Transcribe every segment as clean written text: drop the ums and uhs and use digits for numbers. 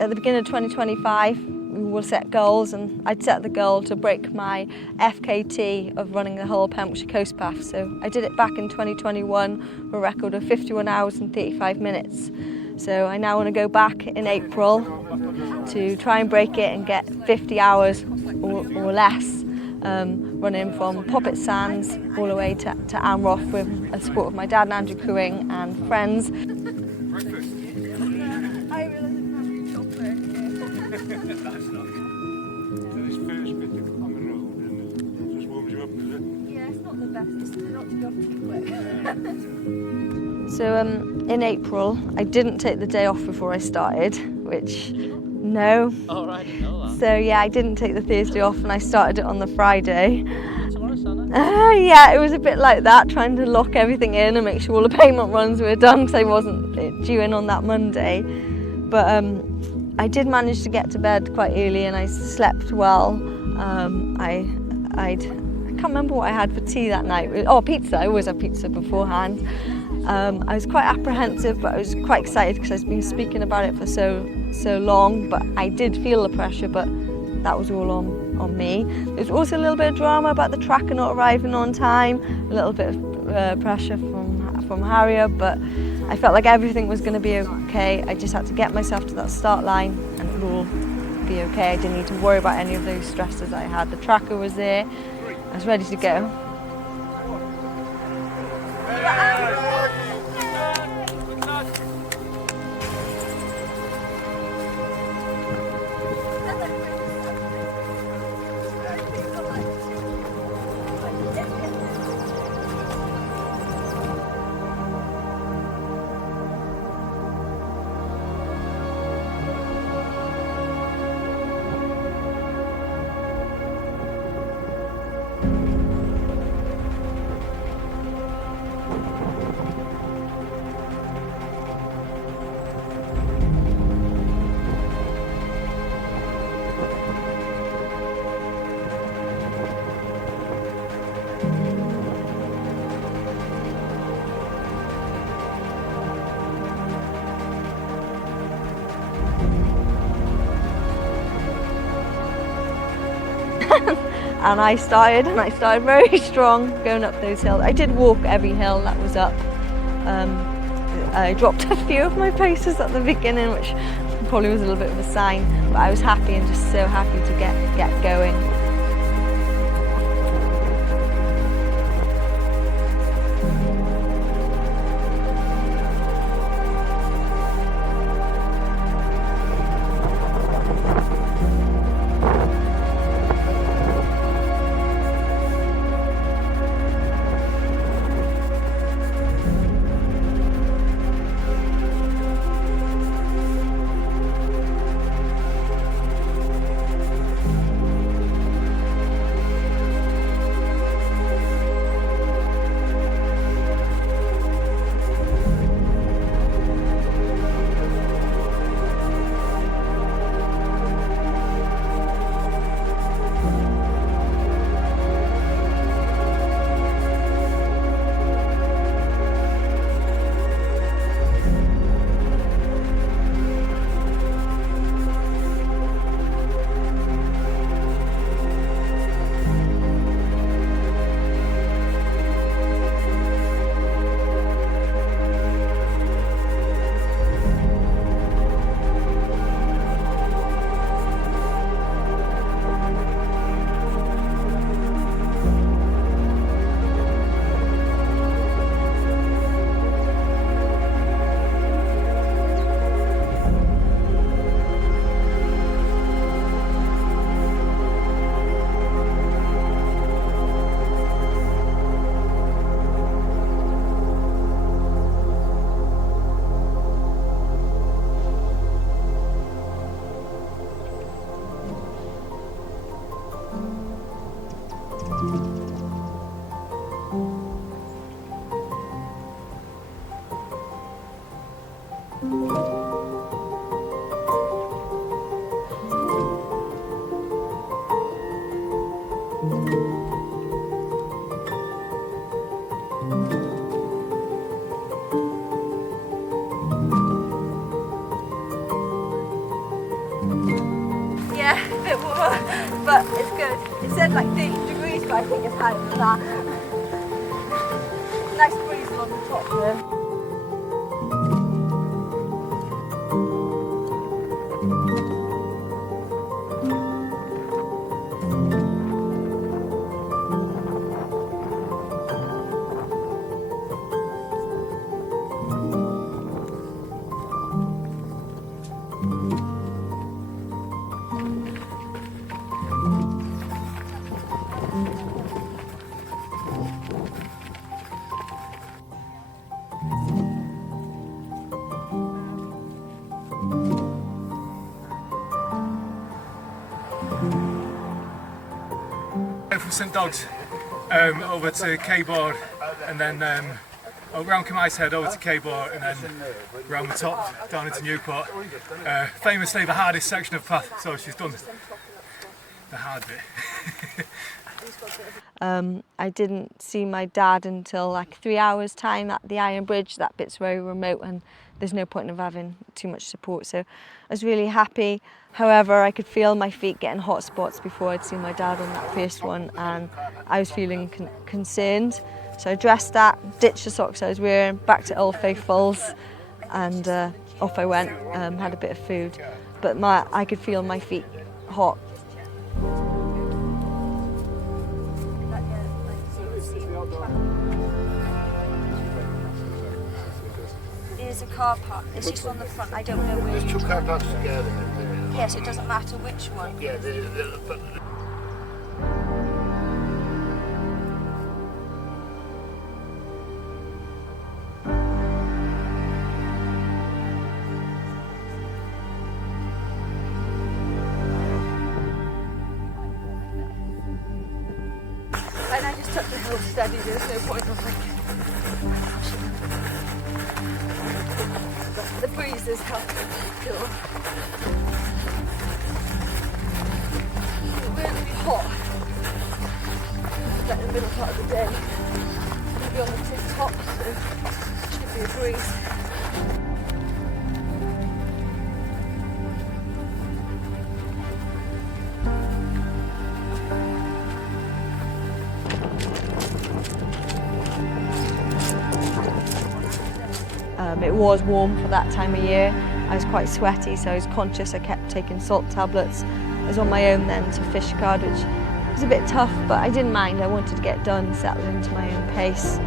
at the beginning of 2025, we will set goals, and I'd set the goal to break my FKT of running the whole Pembrokeshire Coast Path. So I did it back in 2021 with a record of 51 hours and 35 minutes. So I now want to go back in April to try and break it and get 50 hours or less, running from Poppet Sands all the way to Amroth with the support of my dad and Andrew Cooing and friends. Breakfast. I realise I didn't have chocolate. That's nice. So this first bit on the road, and it just warms you up, does it? Yeah, it's not the best, it's not to go too quick. So in April, I didn't take the day off before I started, which, no. Oh, right, I didn't know that. So yeah, I didn't take the Thursday off and I started it on the Friday. Tomorrow, Sanna? Yeah, it was a bit like that, trying to lock everything in and make sure all the payment runs were done because I wasn't due in on that Monday. But I did manage to get to bed quite early and I slept well. I can't remember what I had for tea that night. Oh, pizza. I always have pizza beforehand. I was quite apprehensive, but I was quite excited because I've been speaking about it for so long. But I did feel the pressure, but that was all on me. There was also a little bit of drama about the tracker not arriving on time, a little bit of pressure from Harrier, but I felt like everything was going to be okay. I just had to get myself to that start line and it would all be okay. I didn't need to worry about any of those stresses I had. The tracker was there. I was ready to go. And I started very strong going up those hills. I did walk every hill that was up. I dropped a few of my paces at the beginning, which probably was a little bit of a sign, but I was happy and just so happy to get going. but it's good. It said like 30 degrees, but I think it's higher than that. Nice breeze along the top there. From St Dog's over to K-Bar, and then around Camice Head over to K-Bar, and then around the top down into Newport. Famously the hardest section of path, so she's done the hard bit. I didn't see my dad until like 3 hours time at the Iron Bridge. That bit's very remote and there's no point of having too much support, so I was really happy. However, I could feel my feet getting hot spots before I'd seen my dad on that first one, and I was feeling concerned. So I dressed that, ditched the socks I was wearing, back to Old Faithfuls, and off I went. Had a bit of food, but I could feel my feet hot. There's a car park. It's just on the front. I don't know where. There's 2 car parks together. Yes, it doesn't matter which one. Yeah, And I just took the hill steady. There's no point of like. But the breeze is helping. Still. It will be hot. Like in the middle part of the day. It'll be on the tip top, so it should be a breeze. It was warm for that time of year. I was quite sweaty, so I was conscious. I kept taking salt tablets. I was on my own then to Fishguard, which was a bit tough, but I didn't mind. I wanted to get done, settle into my own pace.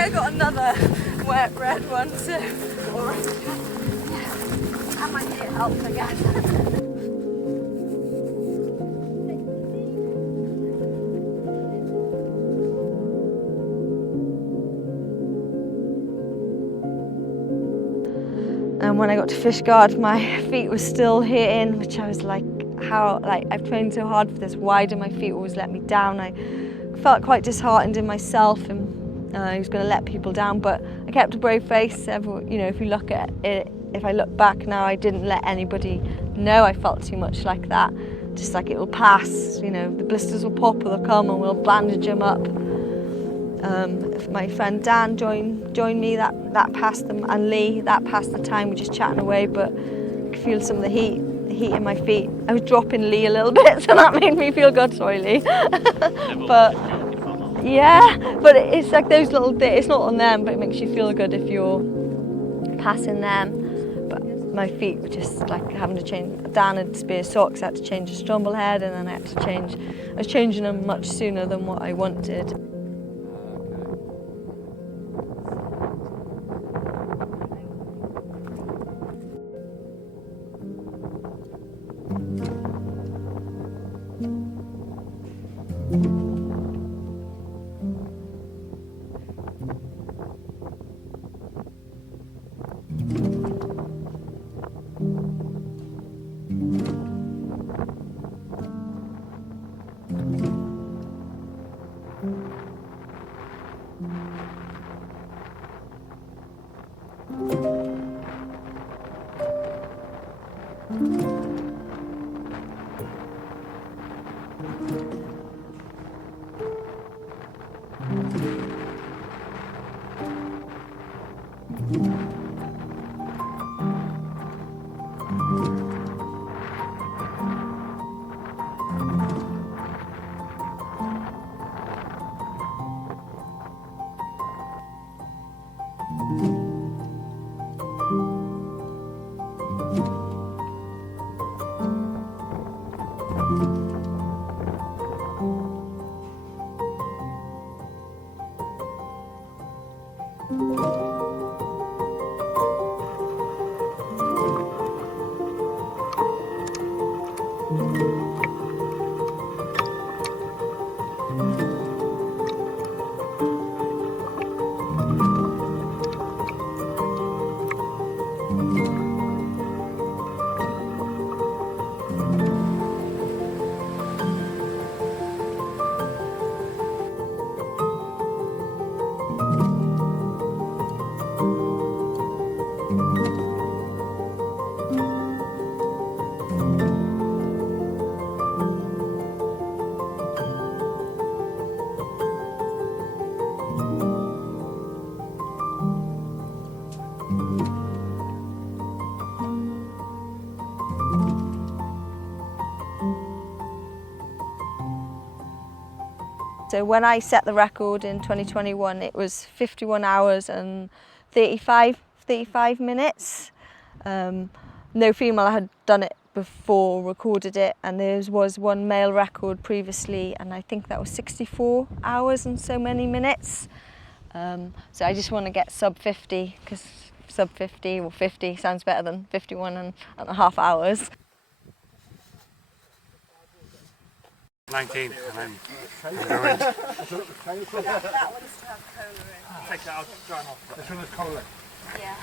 I got another wet red one too. Alright. That might be a help, I guess. And when I got to Fishguard, my feet were still hitting, which I was like, I've trained so hard for this, why do my feet always let me down? I felt quite disheartened in myself, and I was going to let people down, but I kept a brave face. If you look at it, if I look back now, I didn't let anybody know I felt too much like that. Just like, it will pass, the blisters will pop or they'll come and we'll bandage them up. If my friend Dan joined me, that passed them, and Lee, that passed the time, we're just chatting away, but I could feel some of the heat in my feet. I was dropping Lee a little bit, so that made me feel good, sorry Lee. But yeah, but it's like those little bits, it's not on them, but it makes you feel good if you're passing them. But my feet were just like having to change. Dan had spare socks, I had to change a stumble head, and then I was changing them much sooner than what I wanted. So when I set the record in 2021, it was 51 hours and 35 minutes. No female had done it before, recorded it, and there was one male record previously, and I think that was 64 hours and so many minutes. So I just want to get sub 50, because sub 50 or 50 sounds better than 51 and a half hours. 19 and then That one's to have cola in. take that out, dry off. This one is cola. Yeah.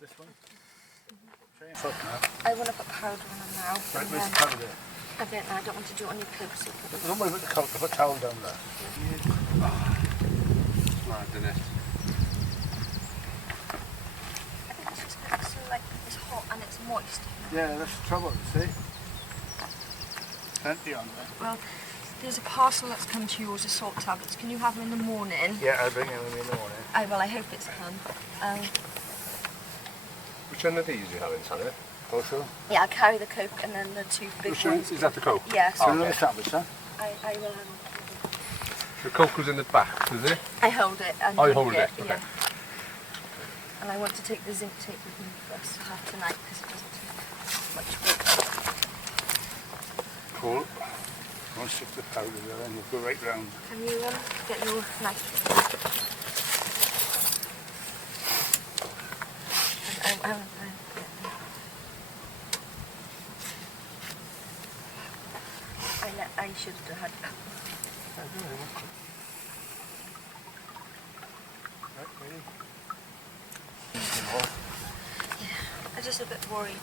This one? I want to put powder on them now. Right, where's the powder there? I don't want to do it on your clothes. Don't worry about the coat, put a towel down there. Right, done it. I think it's just because it's so, like, it's hot and it's moist. Yeah, that's the trouble, you see. Plenty on there. Well, there's a parcel that's come to yours of salt tablets. Can you have them in the morning? Yeah, I'll bring them in the morning. I hope it's come. Which one of these you having, Sanna? Also? Yeah, I'll carry the Coke and then the two big Which one? ones. Is that the Coke? Yes. So another tablets, huh? I will have The Coke was in the back, is it? I hold it. And Oh, you hold it, yeah. okay. And I want to take the zinc tape with me for us to have tonight because it doesn't take much weight. full. Don't stick the powder there and you'll go right round. Can you get your knife? I should have had that. I'm just a bit worried.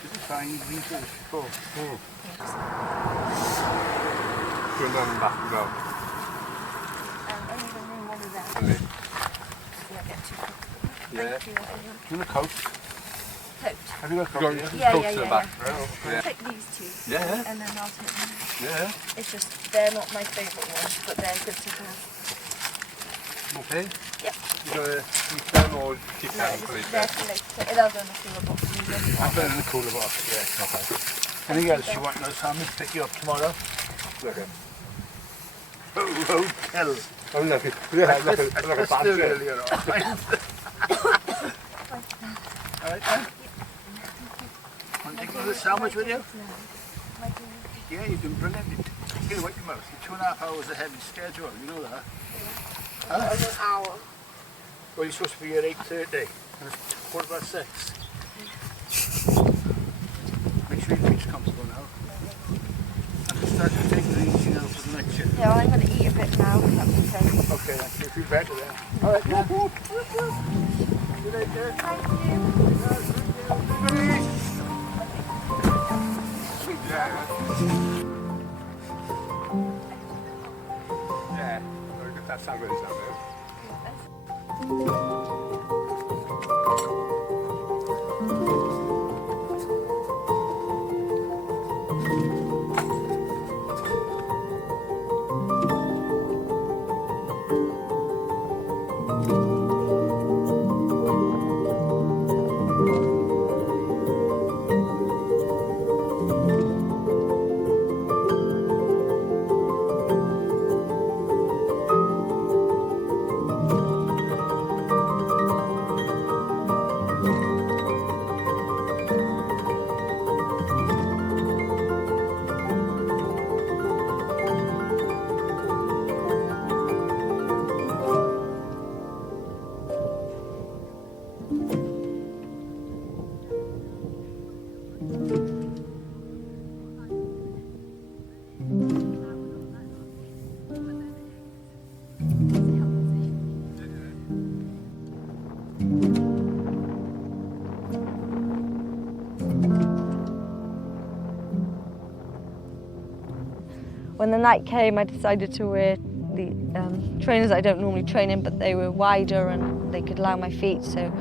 Should be fine, you've been through this before. Go down and back as well. I need a new one of them. Really? Yeah, get two coats. Yeah. Thank you. Do you want a coat? Coat. Have you got a coat? Got here? Yeah, coats yeah, in the yeah, back. yeah. Right, yeah. Take these two. Yeah. And then I'll take them. Yeah. It's just, they're not my favourite ones, but they're good to have. Okay. Yep. You got to keep them or keep No, them it's please? there for later. It'll go in the cooler box. I'll put it in the cooler box, yeah. Okay. Anything else you want, no, Sam? We'll pick you up tomorrow. Okay. Hotel. Oh, look, look at Still that. earlier on. Alright then. Want to take another sandwich with you? Yeah, you can bring it. You know what you must. You're 2.5 hours ahead of schedule, you know that? Huh? An hour. Well, you're supposed to be here at 8:30 and it's 6:15. Make sure your feet's comfortable now. And just start to take it easy now for the next shift. Yeah, I'm going to eat a bit now, if that's okay. Okay, then. You feel better then. Alright, then. See you later. Yeah. Look at that sandwich down there. When the night came, I decided to wear the trainers I don't normally train in, but they were wider and they could allow my feet, so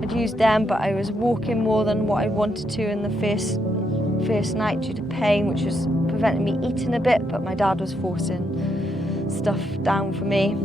I'd used them, but I was walking more than what I wanted to in the first night due to pain, which was preventing me eating a bit, but my dad was forcing stuff down for me.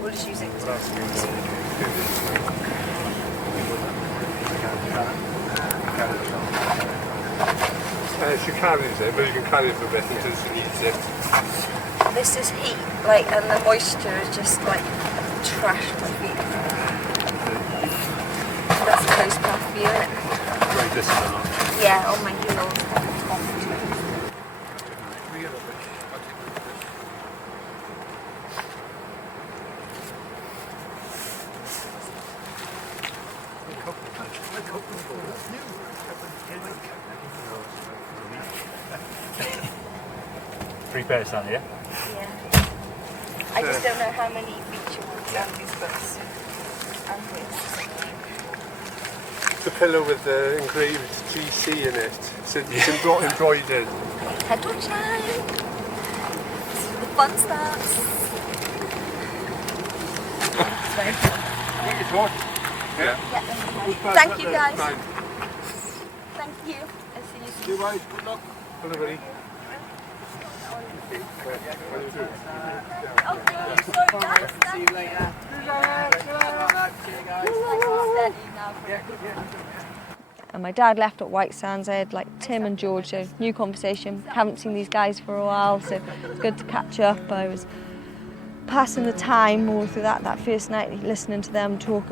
We'll just use it. She carries it, but you can carry it for a bit until she needs it. This is heat, like, and the moisture is just like trash my feet. That's the coast path view, isn't it? Right, this is Yeah, on my heels. Three pairs, Sanna, yeah? Yeah. I just don't know how many feet you want. Andy's books. It's a pillow with the engraved GC in it. It's embroidered. Pedal time! The fun starts. It's what? Yeah. Thank you guys. Thank you. I'll see you soon. Bye. Good luck. Everybody. See you later. And my dad left at White Sands. I had like Tim and George, so new conversation. Haven't seen these guys for a while, so it's good to catch up. I was passing the time all through that first night, listening to them talk.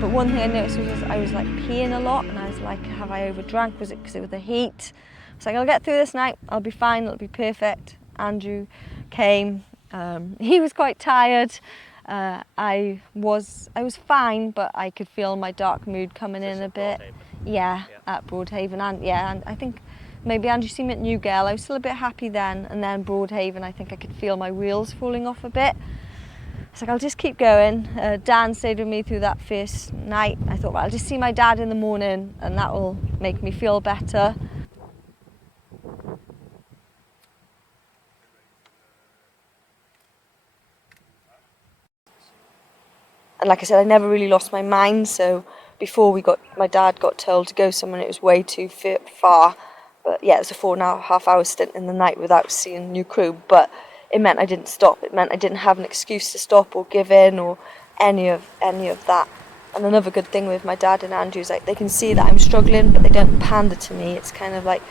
But one thing I noticed was I was like peeing a lot, and I was like, have I overdrank? Was it because it was the heat? I was like, I'll get through this night, I'll be fine, it'll be perfect. Andrew came, he was quite tired. I was fine, but I could feel my dark mood coming in a bit. Yeah, at Broadhaven, and I think maybe Andrew seen me at Newgale. I was still a bit happy then, and then Broadhaven, I think I could feel my wheels falling off a bit. I was like, I'll just keep going. Dan stayed with me through that first night. I thought, well, I'll just see my dad in the morning and that will make me feel better. And like I said, I never really lost my mind. So before my dad got told to go somewhere, it was way too far. But yeah, it was a 4.5 hour stint in the night without seeing new crew. But it meant I didn't stop. It meant I didn't have an excuse to stop or give in or any of that. And another good thing with my dad and Andrew is like they can see that I'm struggling, but they don't pander to me. It's kind of like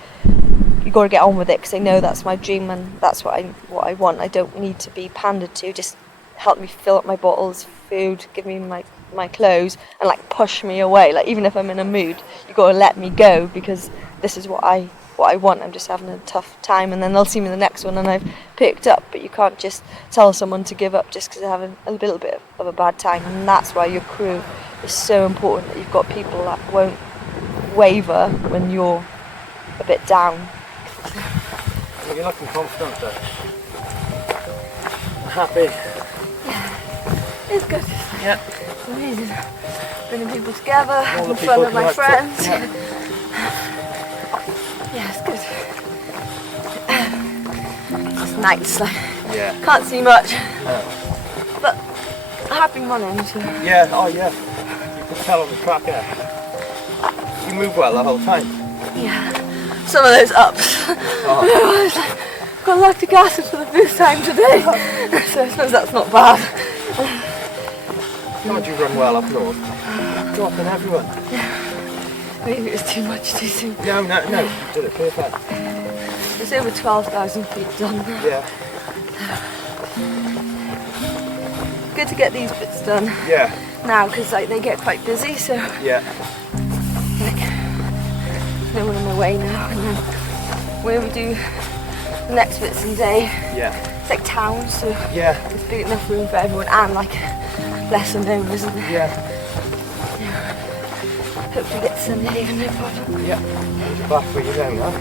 you got to get on with it because they know that's my dream and that's what I want. I don't need to be pandered to. Just help me fill up my bottles, food, give me my clothes, and like push me away. Like even if I'm in a mood, you got to let me go because this is what I want. I'm just having a tough time, and then they'll see me in the next one and I've picked up. But you can't just tell someone to give up just because they're having a little bit of a bad time. And that's why your crew is so important, that you've got people that won't waver when you're a bit down. Well, you're looking confident though. Happy. Yeah, it's good. Yeah. It's amazing. Bringing people together, having fun with my friends. Yeah, it's good. It's nights, like, can't see much, but I have been running, so. Yeah, oh yeah. You can tell on the track, yeah. You move well the whole time. Yeah, some of those ups. Oh. got lactic acid for the first time today. So I suppose that's not bad. God, you run well up north. Dropping everyone. Maybe it was too much too soon. No, you did it perfect. It's over 12,000 feet done now. Yeah. Good to get these bits done Yeah. now because like they get quite busy, so Yeah. like no one in my way now. And then where we do the next bits in day, Yeah. it's like towns, so Yeah. there's big enough room for everyone and like lesser known, isn't there? Yeah. Hopefully get Sunday even no problem. Yeah. Back where you go now.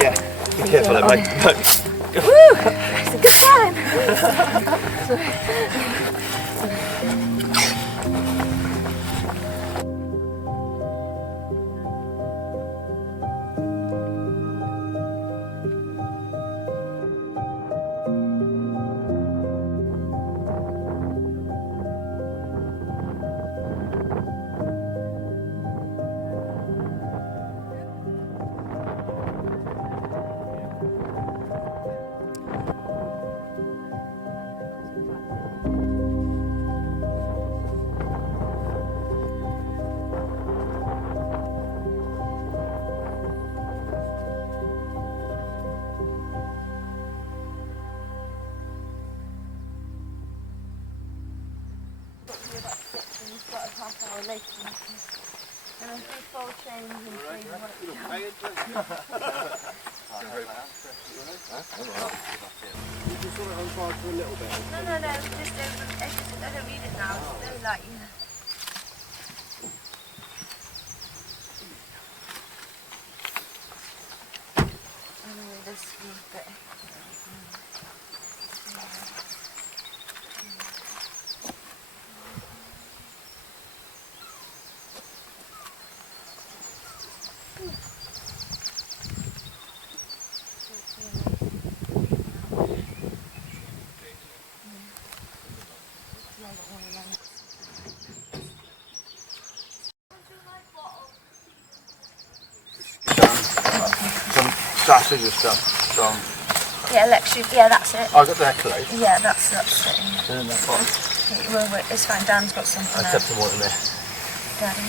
Yeah. Be careful, it might. Woo! It's a good time. And a big full change and You just want it on fire for a little bit. No, just I don't need it now. It's very light, you know. Anyway, this bit. Some sausage and stuff. Some. Yeah, electric. Yeah, that's it. I got that clay. Yeah, that's it. In that pot. Wait, it's fine. Dan's got something. I kept some water there. Daddy,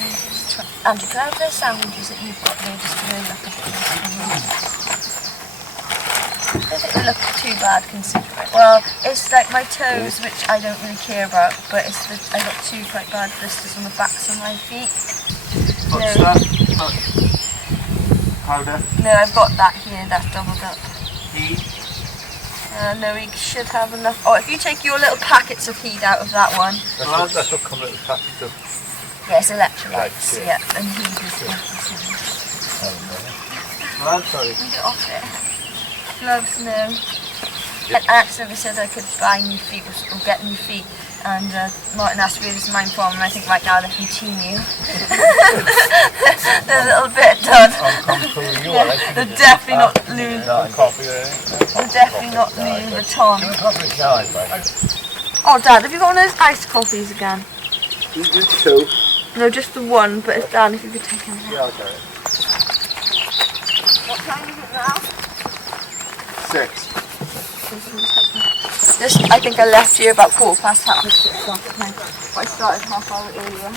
Andrew, can I have those sandwiches that you've got there just to roll up a bit? I don't think they look too bad considering. Well, it's like my toes, which I don't really care about, but it's I got two quite bad blisters on the backs of my feet. What's that? Powder? No, I've got that here, that's doubled up. Heat? No, we should have enough. Oh, if you take your little packets of heat out of that one. That's what comes at the packet of. Yes, electrolytes, Right, yeah, and heat is I'm sorry. You get off it. Gloves, no. I accidentally said I could buy new feet or get new feet, and Martin asked me this mine for him, and I think right now they're from Teemu. They're a little bit done. They're definitely not Louis. They're definitely not Louis Vuitton. Oh, Dad, have you got one of those iced coffees again? You did two. No, just the one, but if Dan, if you could take him. Yeah, I'll get it. What time is it now? 6. This, I think I left here about 6:15 last night. I started half hour earlier.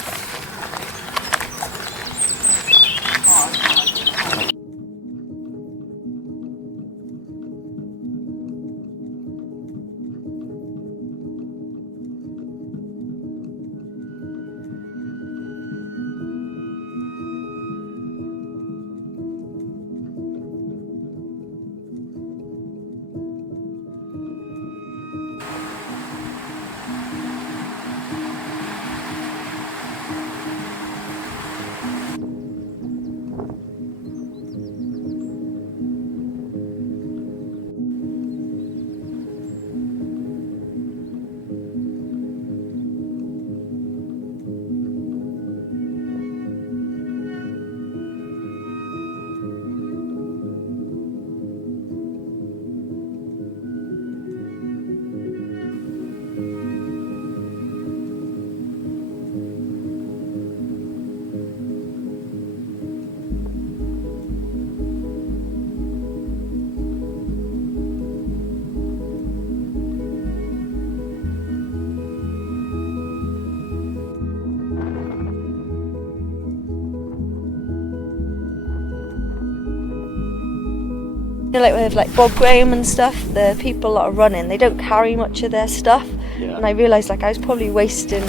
You know, like with like Bob Graham and stuff, the people that are running, they don't carry much of their stuff. Yeah. And I realised like I was probably wasting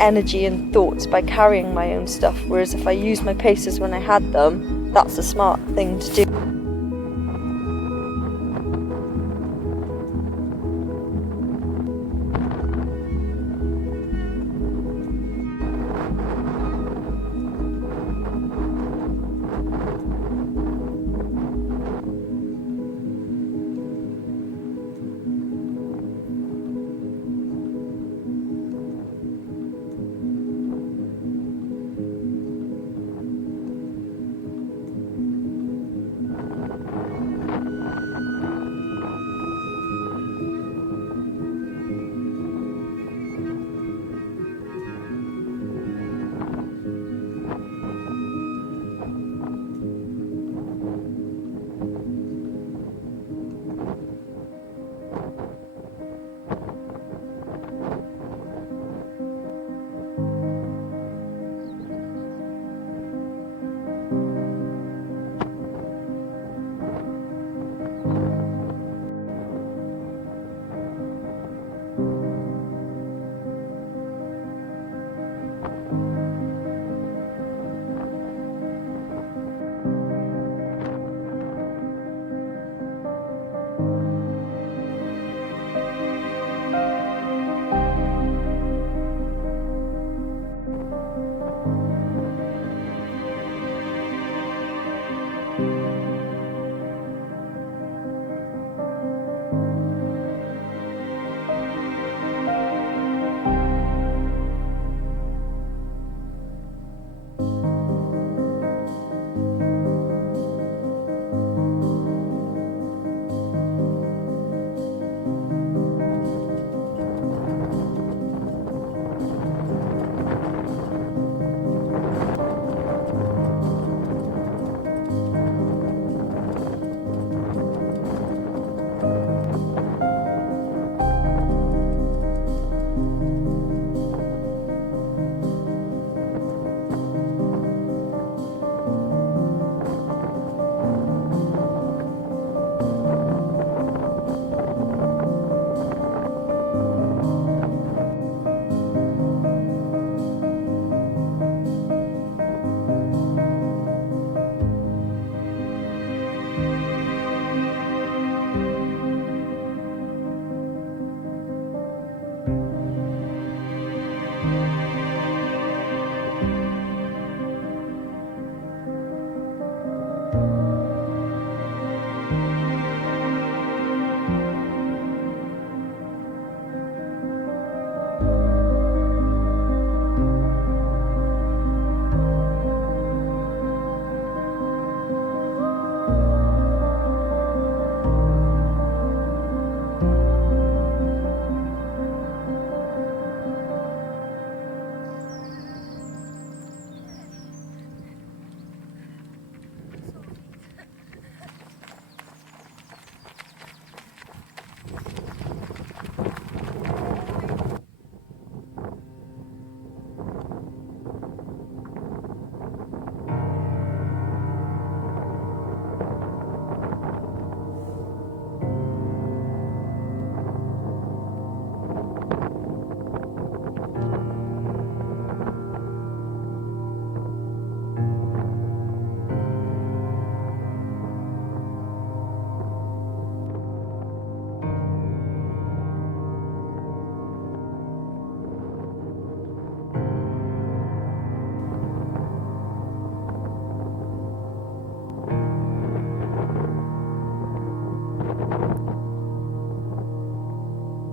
energy and thoughts by carrying my own stuff, whereas if I used my pacers when I had them, that's a smart thing to do.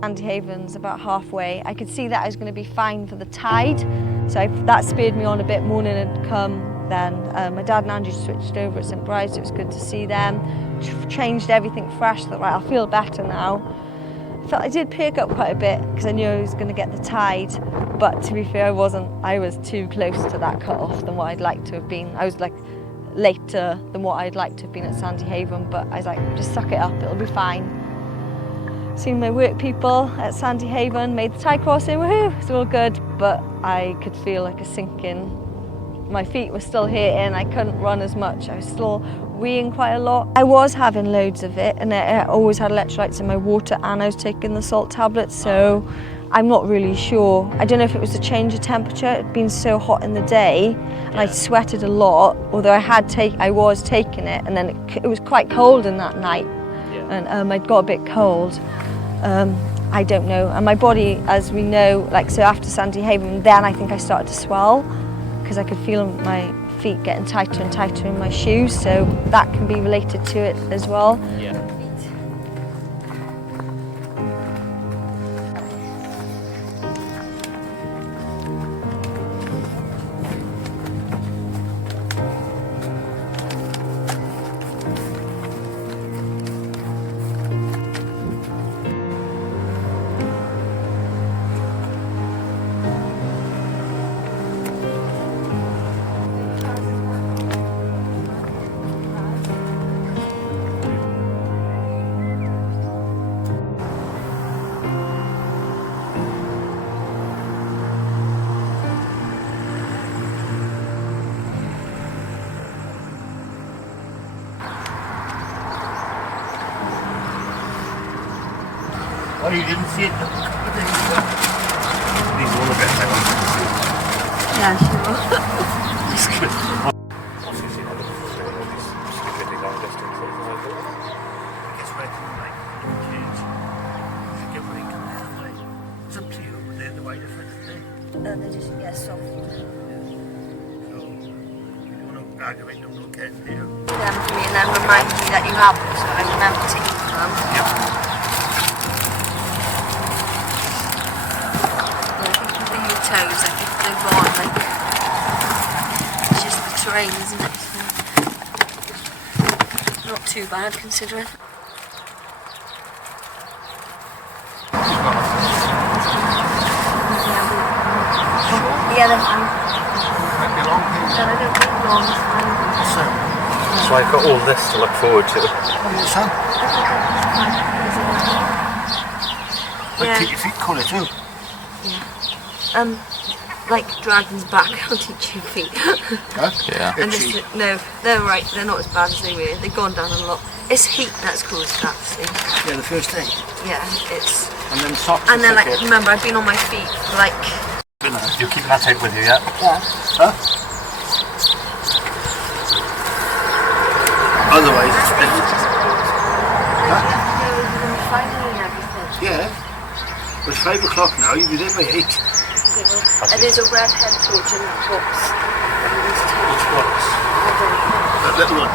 Sandy Haven's about halfway. I could see that I was going to be fine for the tide, so that spurred me on a bit. Morning had come then. My dad and Andrew switched over at St Bride's, it was good to see them. Changed everything fresh, thought right, I'll feel better now. I did perk up quite a bit because I knew I was going to get the tide, but to be fair I wasn't. I was too close to that cut off than what I'd like to have been. I was like later than what I'd like to have been at Sandy Haven, but I was like, just suck it up, it'll be fine. Seen my work people at Sandy Haven, made the tide crossing, woohoo, it's all good, but I could feel like a sinking my feet were still hurting, I couldn't run as much, I was still weeing quite a lot. I was having loads of it, and I always had electrolytes in my water, and I was taking the salt tablets, so I'm not really sure. I don't know if it was the change of temperature. It'd been so hot in the day, and I sweated a lot, although I was taking it, and then it was quite cold in that night, and I'd got a bit cold. I don't know, and my body, as we know, like, so after Sandy Haven, then I think I started to swell, because I could feel my feet getting tighter and tighter in my shoes, so that can be related to it as well. Yeah. Oh, you didn't see it? These are all the bits I wanted to see. Yeah, sure. It's good. Obviously, not looking for all these stupid long distances. I guess where can like kids get what they can like. It's up to you, but they're the way different today. They're just, soft. So you don't want to aggravate them, don't get it, do you? Them for me, and then remind me that you have them, so I remember to eat them. Yep. Toes, I think they've gone, like, it's just the terrain, isn't it? So, not too bad considering. Yeah, they're fine. Might be long thing. No, I don't think long is fine. So I've got all this to look forward to. Son? Yeah. Keep your feet colour too. Like dragon's back, I'll teach you feet. Huh? Yeah. And this, no, they're right, they're not as bad as they were. They've gone down a lot. It's heat that's caused that, see? Yeah, the first day. Yeah, it's... And then socks. And then, like, remember, I've been on my feet for, like... You're keeping that tape with you, yeah? Yeah. Huh? Otherwise, it's been. Huh? Yeah. But it's 5 o'clock now, you'll be there by 8. And there's a red head torch in that box. Which box? That little one.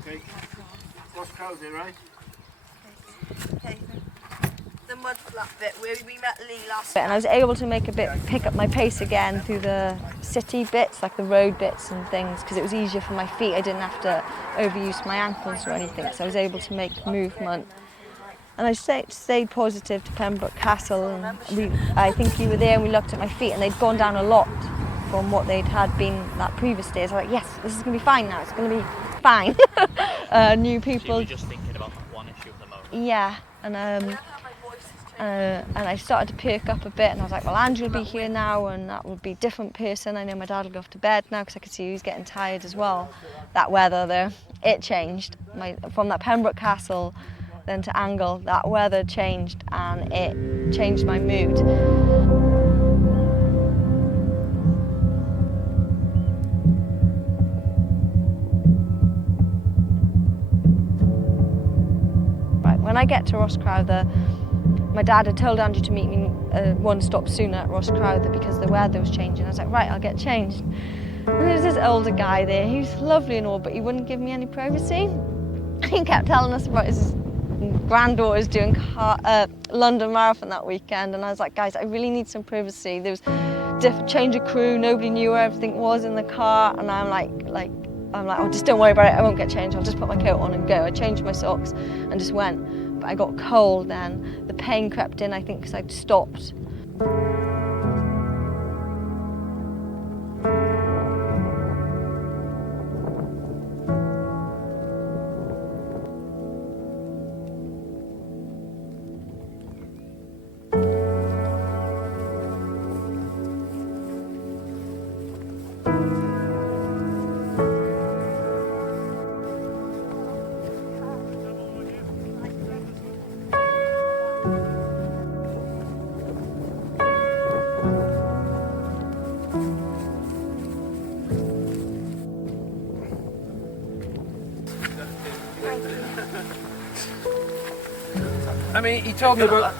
Okay. What's crowd there, right? Okay. The mud flat bit where we met Lee last time. And I was able to pick up my pace again through the city bits, like the road bits and things, because it was easier for my feet. I didn't have to overuse my ankles or anything, so I was able to make movement. And I stayed positive to Pembroke Castle, and I think you were there and we looked at my feet and they'd gone down a lot from what they'd had been that previous day. So I was like, yes, this is going to be fine now, it's going to be fine. New people. So you were just thinking about that one issue at the moment? Yeah, and I started to perk up a bit, and I was like, well, Andrew will be here now, and that would be a different person. I know my dad will go off to bed now, because I could see he was getting tired as well. That weather there, it changed. From that Pembroke Castle then to Angle, that weather changed, and it changed my mood. Right, when I get to Rosscrowther, my dad had told Andrew to meet me one stop sooner at Rosscrowther because the weather was changing. I was like, right, I'll get changed. And there was this older guy there. He was lovely and all, but he wouldn't give me any privacy. He kept telling us about his granddaughter's doing London Marathon that weekend, and I was like, guys, I really need some privacy. There was different change of crew. Nobody knew where everything was in the car, and I'm like, oh, just don't worry about it. I won't get changed. I'll just put my coat on and go. I changed my socks and just went. But I got cold then. The pain crept in, I think, because I'd stopped. I mean, he told me about...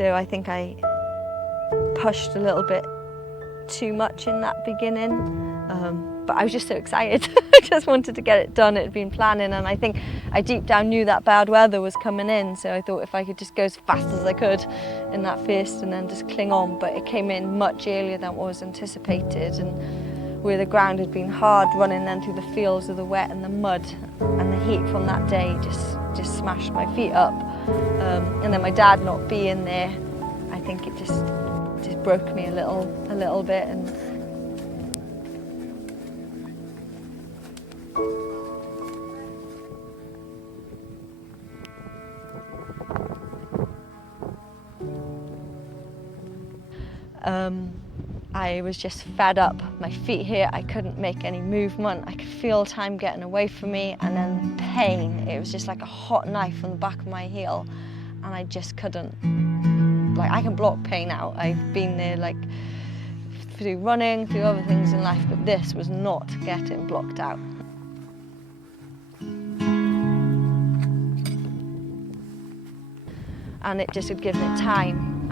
I think I pushed a little bit too much in that beginning, but I was just so excited. I just wanted to get it done. It had been planning, and I think I deep down knew that bad weather was coming in, so I thought if I could just go as fast as I could in that first and then just cling on, but it came in much earlier than what was anticipated, and where the ground had been hard running then through the fields of the wet and the mud, and the heat from that day just smashed my feet up. And then my dad not being there, I think it just broke me a little bit. And I was just fed up. My feet hurt, I couldn't make any movement. I could feel time getting away from me, and then pain. It was just like a hot knife on the back of my heel, and I just couldn't. Like, I can block pain out. I've been there like through running, through other things in life, but this was not getting blocked out. And it just had given it time,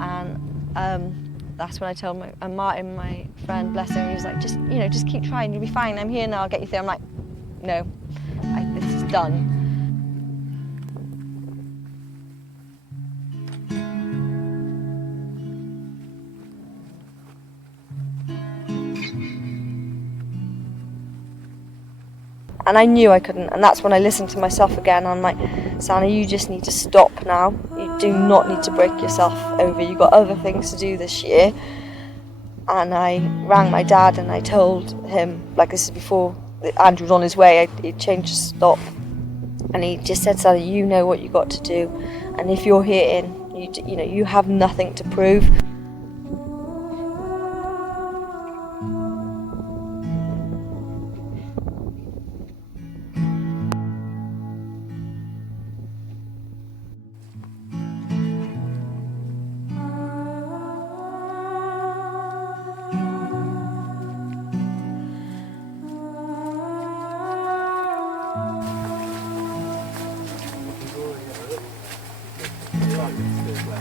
and that's when I told Martin, my friend, bless him, he was like, just keep trying, you'll be fine, I'm here now, I'll get you through. I'm like, no, this is done. And I knew I couldn't, and that's when I listened to myself again. I'm like, Sanna, you just need to stop now. You do not need to break yourself over. You've got other things to do this year. And I rang my dad and I told him, like, this is before Andrew was on his way, he changed to stop. And he just said, Sanna, you know what you got to do. And if you're hurting, you have nothing to prove.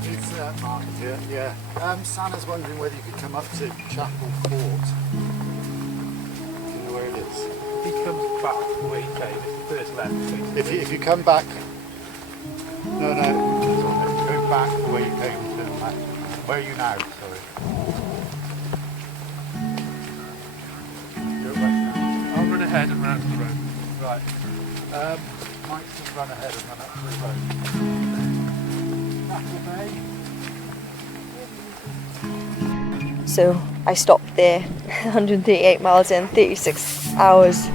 It's market here, yeah. Sanna's wondering whether you could come up to Chapel Fort. Do you know where it is? He comes back the way he came, it's the first left. If you come back, no, go back the way you came, turn left. Where are you now? Sorry. Go west now. I'll run ahead and run out to the road. Right. Mike's just run ahead and run up to the road. Apple Bay. So I stopped there, 138 miles in, 36 hours.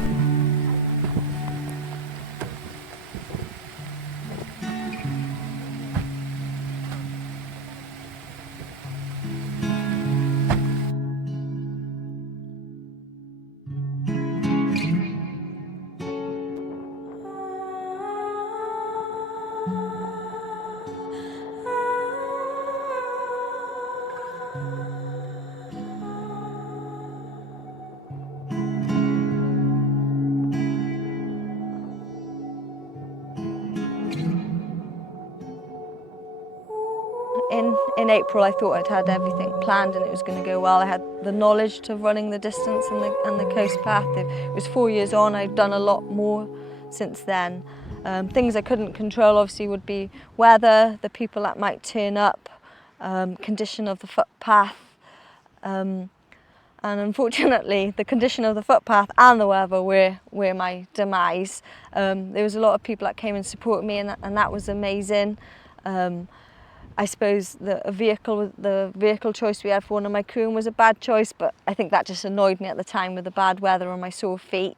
In April, I thought I'd had everything planned and it was going to go well. I had the knowledge to running the distance and the coast path. It was 4 years on. I'd done a lot more since then. Things I couldn't control obviously would be weather, the people that might turn up, condition of the footpath. And unfortunately, the condition of the footpath and the weather were my demise. There was a lot of people that came and supported me, and that was amazing. I suppose the vehicle choice we had for one of my crew was a bad choice, but I think that just annoyed me at the time with the bad weather and my sore feet.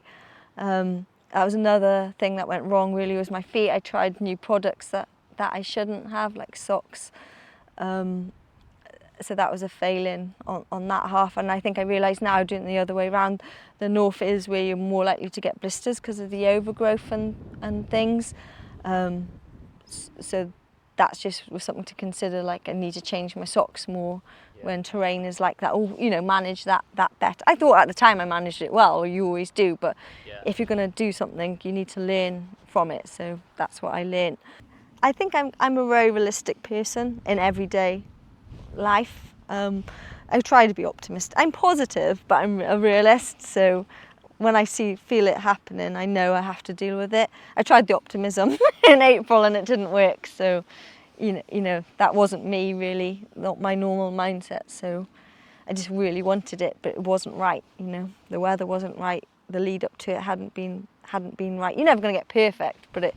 That was another thing that went wrong really, was my feet. I tried new products that I shouldn't have, like socks. So that was a failing on that half, and I think I realise now, doing it the other way around, the north is where you're more likely to get blisters because of the overgrowth and things. So that's just was something to consider, like I need to change my socks more when terrain is like that, or manage that better. I thought at the time I managed it well, or you always do, but if you're going to do something, you need to learn from it. So that's what I learned. I think I'm a very realistic person in everyday life. I try to be optimistic. I'm positive, but I'm a realist, so when I feel it happening, I know I have to deal with it. I tried the optimism in April and it didn't work, so that wasn't me really, not my normal mindset. So I just really wanted it, but it wasn't right. The weather wasn't right. The lead up to it hadn't been right. You're never going to get perfect, but it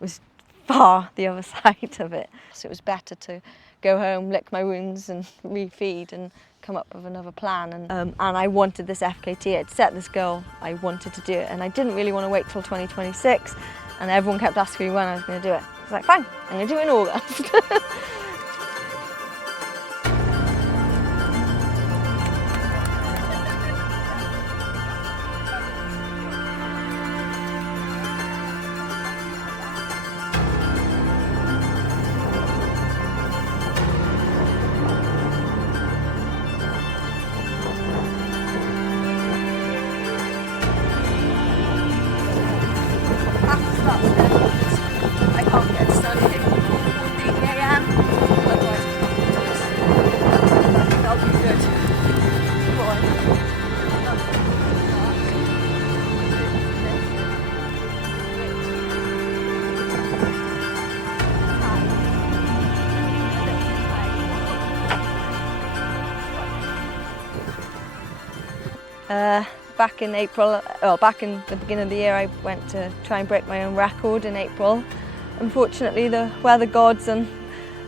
was far the other side of it. So it was better to go home, lick my wounds and refeed and come up with another plan. And I wanted this FKT. I'd set this goal. I wanted to do it, and I didn't really want to wait till 2026. And everyone kept asking me when I was going to do it. I was like, fine, I'm going to do it in August. I can't get started before 4:30 AM, otherwise that'll be good. Back in April, back in the beginning of the year, I went to try and break my own record in April. Unfortunately, the weather gods and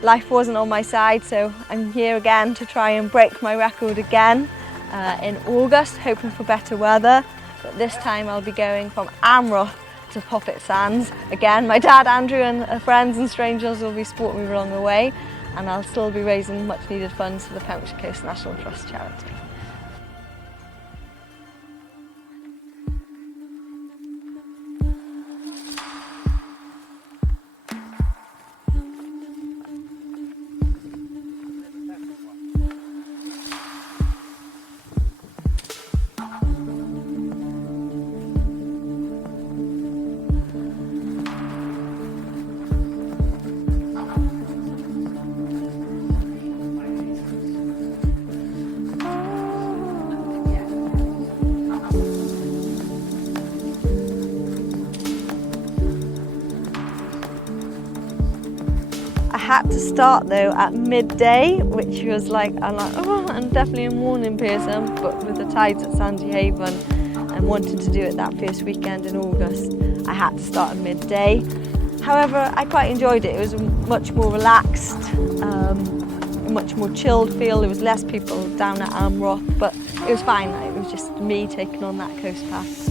life wasn't on my side, so I'm here again to try and break my record again in August, hoping for better weather. But this time I'll be going from Amroth to Poppet Sands. Again, my dad, Andrew, and friends and strangers will be supporting me along the way, and I'll still be raising much needed funds for the Pembrokeshire Coast National Trust charity. I had to start though at midday, which was like, I'm definitely a morning person, but with the tides at Sandy Haven and wanting to do it that first weekend in August, I had to start at midday. However, I quite enjoyed it. It was much more relaxed, much more chilled feel. There was less people down at Amroth, but it was fine. It was just me taking on that coast path.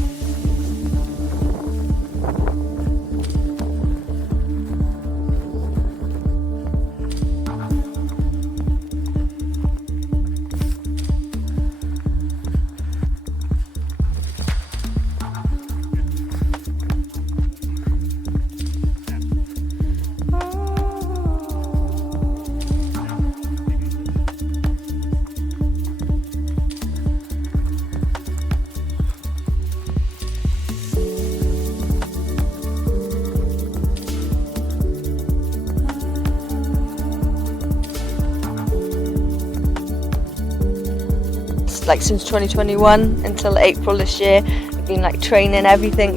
Like since 2021 until April this year, I've been like training everything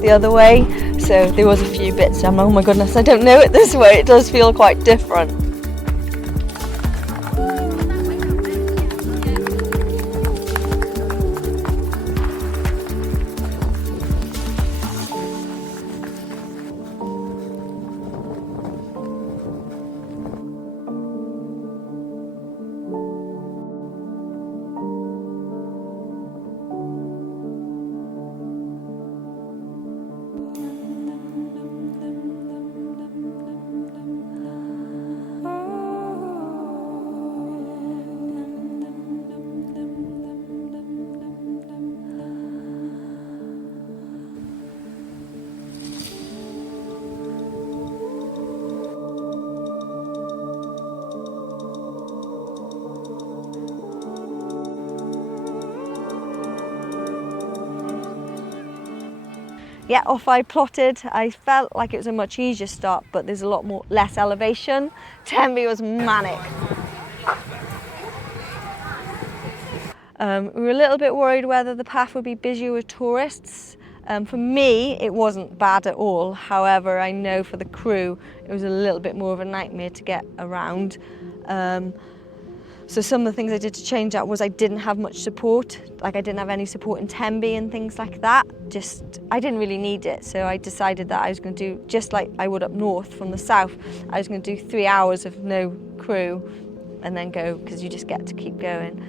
the other way. So there was a few bits I'm like, oh my goodness, I don't know it this way. It does feel quite different. yeah, off I plotted. I felt like it was a much easier start, but there's a lot less elevation. Tenby was manic. We were a little bit worried whether the path would be busy with tourists. For me, it wasn't bad at all. However, I know for the crew, it was a little bit more of a nightmare to get around. So some of the things I did to change that was I didn't have much support. Like I didn't have any support in Tenby and things like that. I didn't really need it. So I decided that I was going to do, just like I would up north from the south, I was going to do 3 hours of no crew and then go, because you just get to keep going.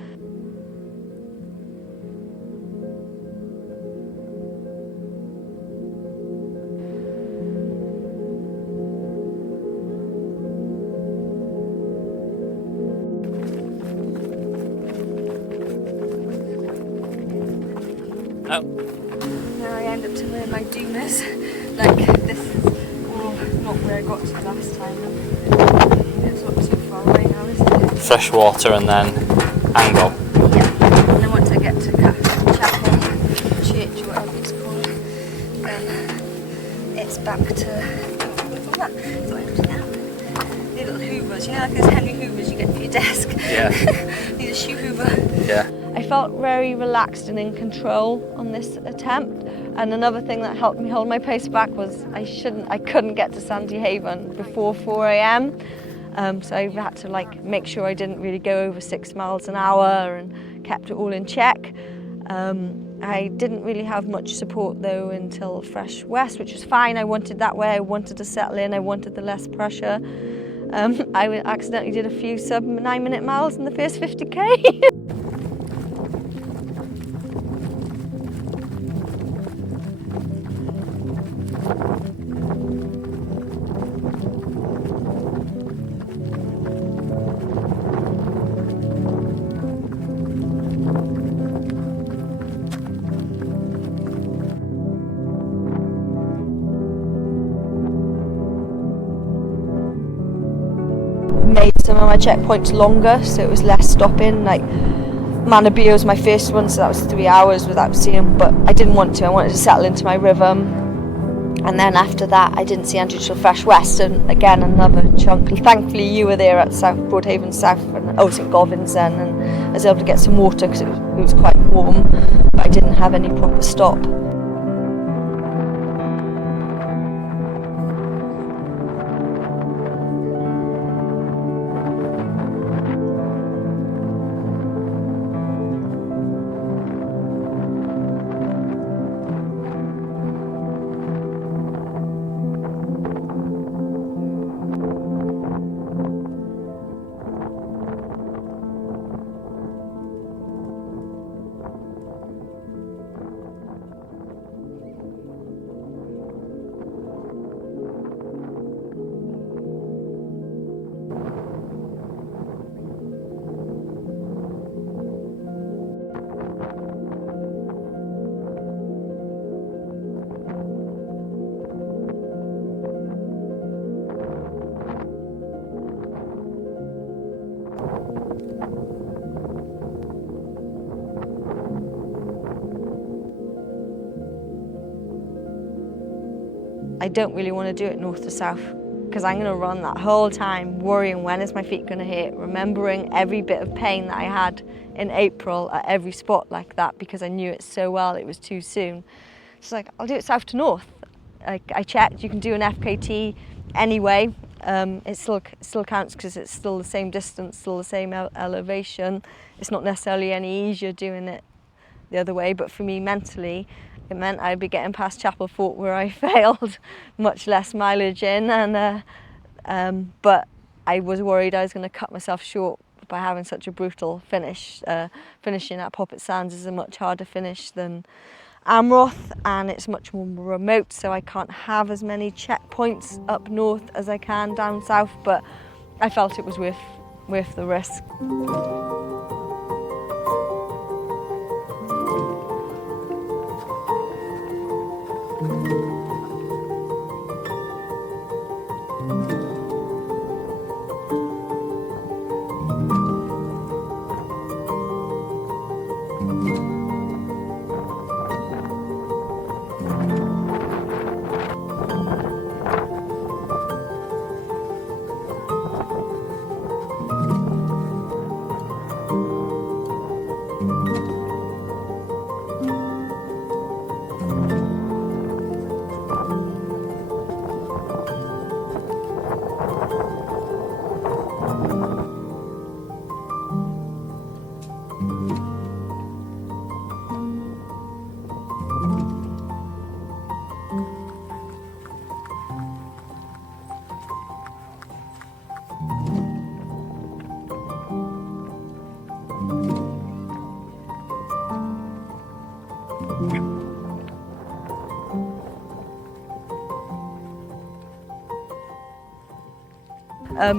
Oh. Now I end up to learn my doomers. Like this is all not where I got to last time. It's not too far away now, is it? Fresh water and then angle. Yeah. And then once I get to Chapel, church, or whatever it's called, then it's back to from that. So I empty out. The little hoovers, you know, like those Henry hoovers you get for your desk. Yeah. These are shoe hoover. Yeah. I felt very relaxed and in control on this attempt, and another thing that helped me hold my pace back was I couldn't get to Sandy Haven before 4 a.m. So I had to like make sure I didn't really go over 6 miles an hour and kept it all in check. I didn't really have much support though until Fresh West, which was fine. I wanted that way. I wanted to settle in. I wanted the less pressure. I accidentally did a few sub 9-minute miles in the first 50k. Made some of my checkpoints longer, so it was less stopping. Like Manabee was my first one, so that was 3 hours without seeing, but I didn't want to. I wanted to settle into my rhythm. And then after that, I didn't see Andrew till Fresh West, and again another chunk. Thankfully, you were there at South Broadhaven South and St Govin's then, and I was able to get some water because it was quite warm, but I didn't have any proper stop. I don't really want to do it north to south because I'm going to run that whole time worrying when is my feet going to hit, remembering every bit of pain that I had in April at every spot like that because I knew it so well it was too soon. It's like, I'll do it south to north. I checked, you can do an FKT anyway. It still counts because it's still the same distance, still the same elevation. It's not necessarily any easier doing it the other way, but for me mentally, it meant I'd be getting past Chapel Fort where I failed, much less mileage in, and but I was worried I was going to cut myself short by having such a brutal finish. Finishing at Poppet Sands is a much harder finish than Amroth, and it's much more remote, so I can't have as many checkpoints up north as I can down south, but I felt it was worth the risk.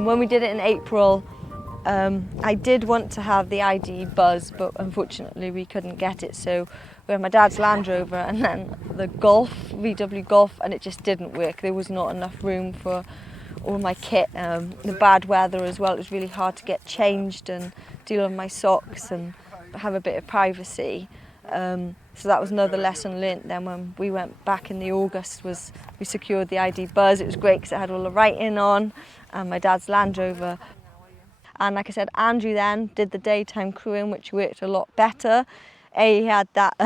When we did it in April, I did want to have the ID buzz, but unfortunately we couldn't get it. So we had my dad's Land Rover and then the Golf, VW Golf, and it just didn't work. There was not enough room for all my kit. The bad weather as well, it was really hard to get changed and deal with my socks and have a bit of privacy. So that was another lesson learnt then when we went back in the August, was we secured the ID buzz. It was great because it had all the writing on, and my dad's Land Rover. And like I said, Andrew then did the daytime crewing, which worked a lot better. He had that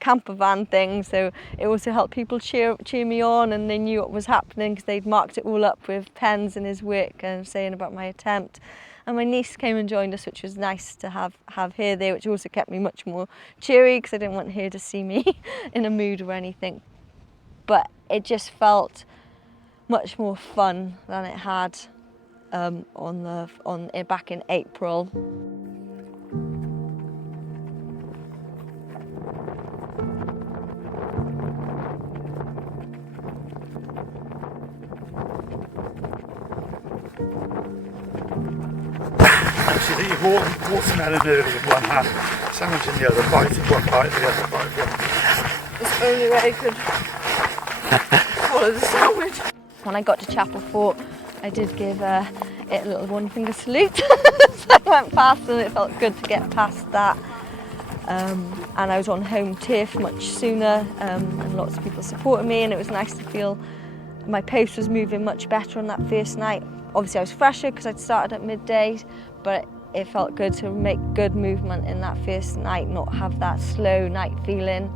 camper van thing, so it also helped people cheer me on, and they knew what was happening because they'd marked it all up with pens in his work and saying about my attempt. And my niece came and joined us, which was nice to have her there, which also kept me much more cheery because I didn't want her to see me in a mood or anything. But it just felt much more fun than it had back in April. Actually, you've watermelon earlier with one hand, sandwich in the other, bite of one bite, the other bite of one. It's the only way I could follow the sandwich. When I got to Chapel Fort, I did give it a little one-finger salute. So I went past and it felt good to get past that. And I was on home turf much sooner, and lots of people supported me, and it was nice to feel my pace was moving much better on that first night. Obviously I was fresher because I'd started at midday, but it felt good to make good movement in that first night, not have that slow night feeling.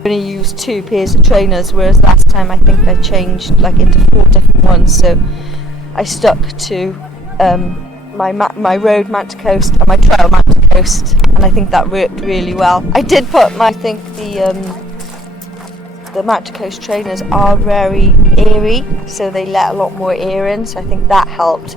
I only used 2 pairs of trainers, whereas last time I think I changed like into 4 different ones. So I stuck to my road Mount Coast and my trail Mount Coast, and I think that worked really well. I did put I think the Mount Coast trainers are very airy, so they let a lot more air in, so I think that helped.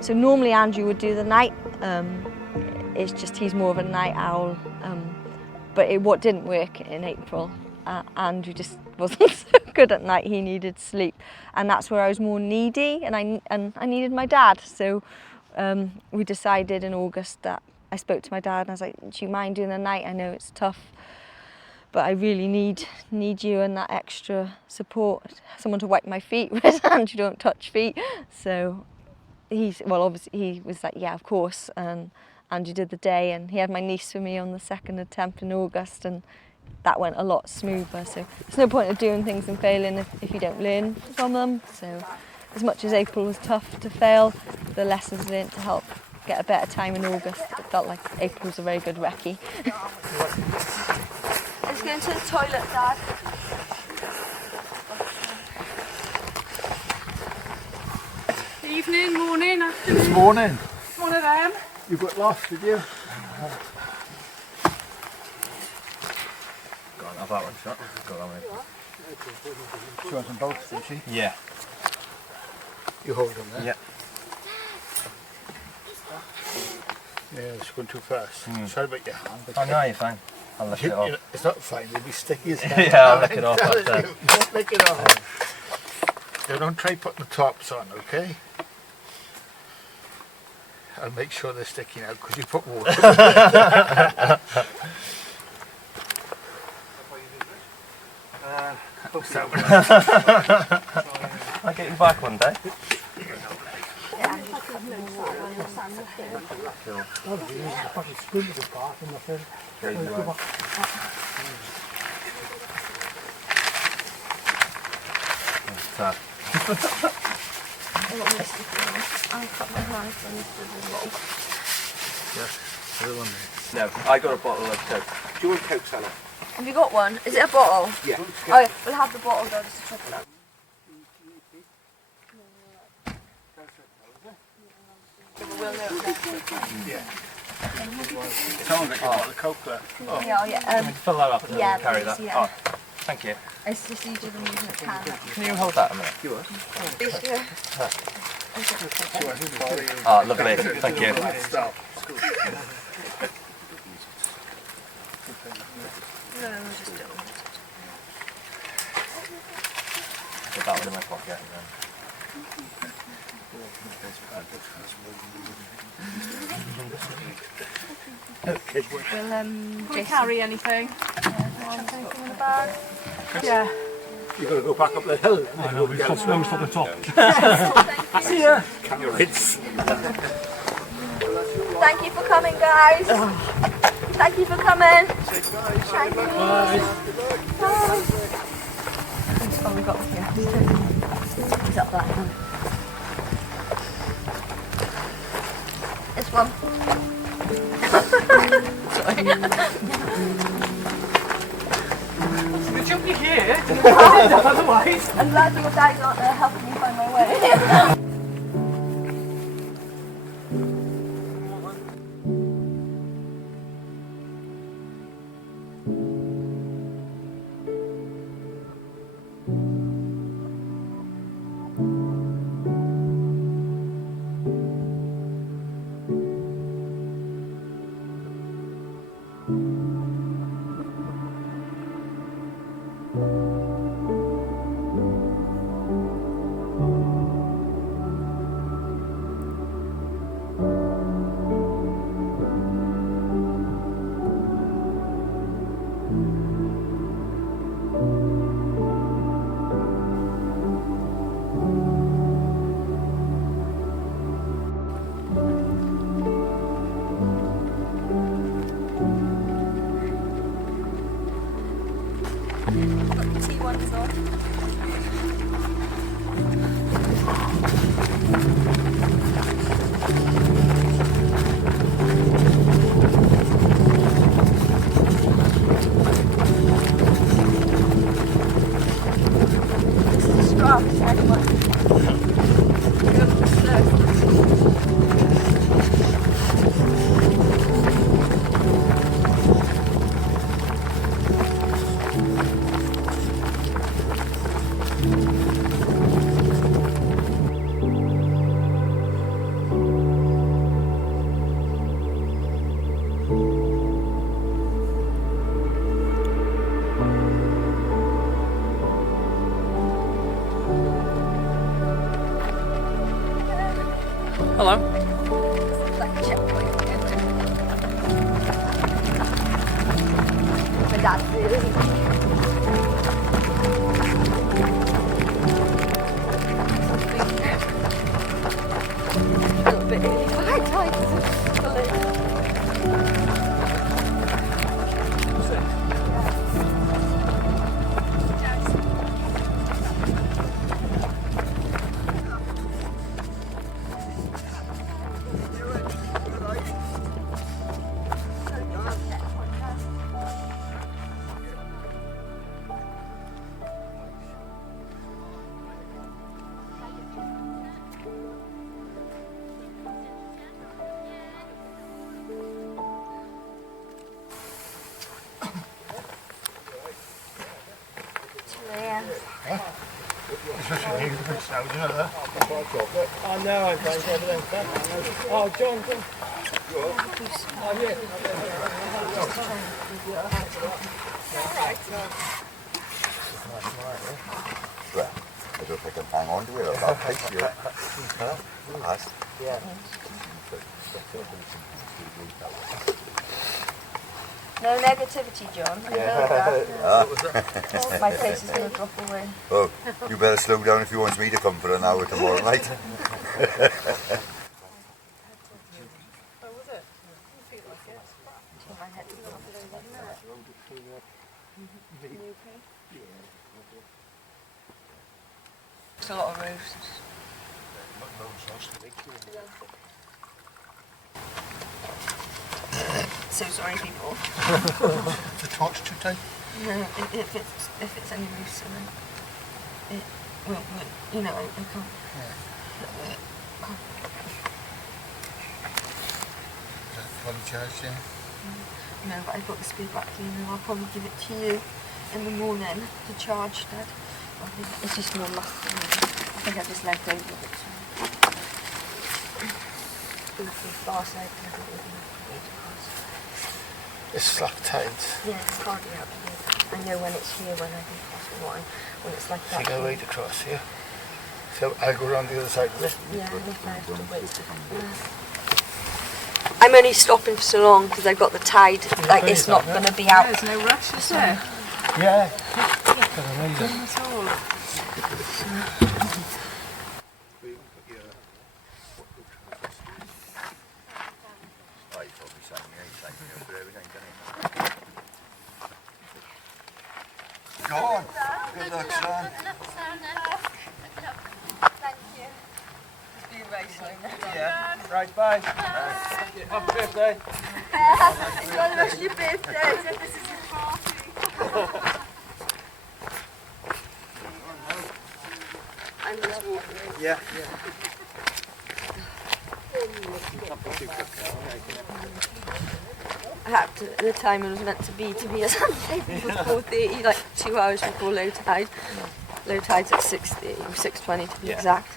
So normally Andrew would do the night, it's just he's more of a night owl, but what didn't work in April, Andrew just wasn't so good at night, he needed sleep, and that's where I was more needy, and I needed my dad. So we decided in August that I spoke to my dad and I was like, do you mind doing the night? I know it's tough, but I really need you and that extra support, someone to wipe my feet, whereas Andrew don't touch feet. So he was like, yeah, of course, and Andy did the day, and he had my niece with me on the second attempt in August, and that went a lot smoother. So there's no point of doing things and failing if you don't learn from them. So as much as April was tough to fail, the lessons learned to help get a better time in August. It felt like April was a very good recce. Let's go into the toilet, Dad. Evening, morning, afternoon. This morning, One of them. you got lost, did you? Go on, have that one shot. Go that way. She wasn't both, did she? Yeah. You hold them there? Yeah. Yeah, it's going too fast. Sorry about your hand. But Oh no, you're fine. I'll lift it off. It's not fine, it'll be sticky as hell. Yeah, I'll lick it off Telling after. you, don't lick it off. Now, don't try putting the tops on, okay? I'll make sure they're sticking out because you put water. I'll get you back one day. No, I got a bottle of Coke. Do you want Coke, Sanna? Have you got one? Is it a bottle? Yeah. Oh yeah, we'll have the bottle though, just to check it out. We'll know Someone got you a bottle of Coke there. Yeah, yeah. Fill that up and Yeah, carry please, that. yeah. Oh, thank you. It's just easier than using a can. Can you hold that a minute? Oh, lovely. Thank you. Stop. Put that one in my pocket. Then. We'll Can we Jason. carry anything? Anything in the bag? Yeah. You've got to go back up the hill. I know, we stop the top. See ya. It's Thank you for coming, guys. Thank you for coming. Thank you. Bye. Oh, we got here. Is that that one? This one. You jump you here. Otherwise. I'm glad your dad's not there helping me find my way. T1's on. This is a straw, it's very much. Hello. Like a checkpoint. My dad's really a little bit early. Quite tight. difference now, do you know that? Oh no, I'm trying to everything. Oh, John. Oh, yeah. Well, I don't think I can hang on to it. I'll take you. Nice. Yeah. No negativity, John. I know that. My face is going to drop away. Oh, you better slow down if you want me to come for an hour tomorrow night. It's a lot of roasts. So sorry, people. The torch too tight? No, if it's any looser, then it won't. You know, I can't. Is that fully charged, yeah? No, but I've got the spare battery, and I'll probably give it to you in the morning to charge that. It's just more muscle. I think I just left over it. Far side. It's slack tight. Yeah, it's hardly up here. I know when it's here, when I do cross the line, when it's like So that. you go right across here. So I'll go around the other side of it. Yeah, I have to wait. I'm only stopping for so long because I've got the tide. Like, it's not going to be out. There's no rush, is there? Yeah. At all. Go on. Good luck, son. Yeah. Right, bye. Happy birthday. Enjoy the rest of your birthday. This is your party. I'm just walking. Yeah. I had to, at the time it was meant to be a Sunday before 4:30, like 2 hours before low tide. Low tide's at 6:20 to be exact.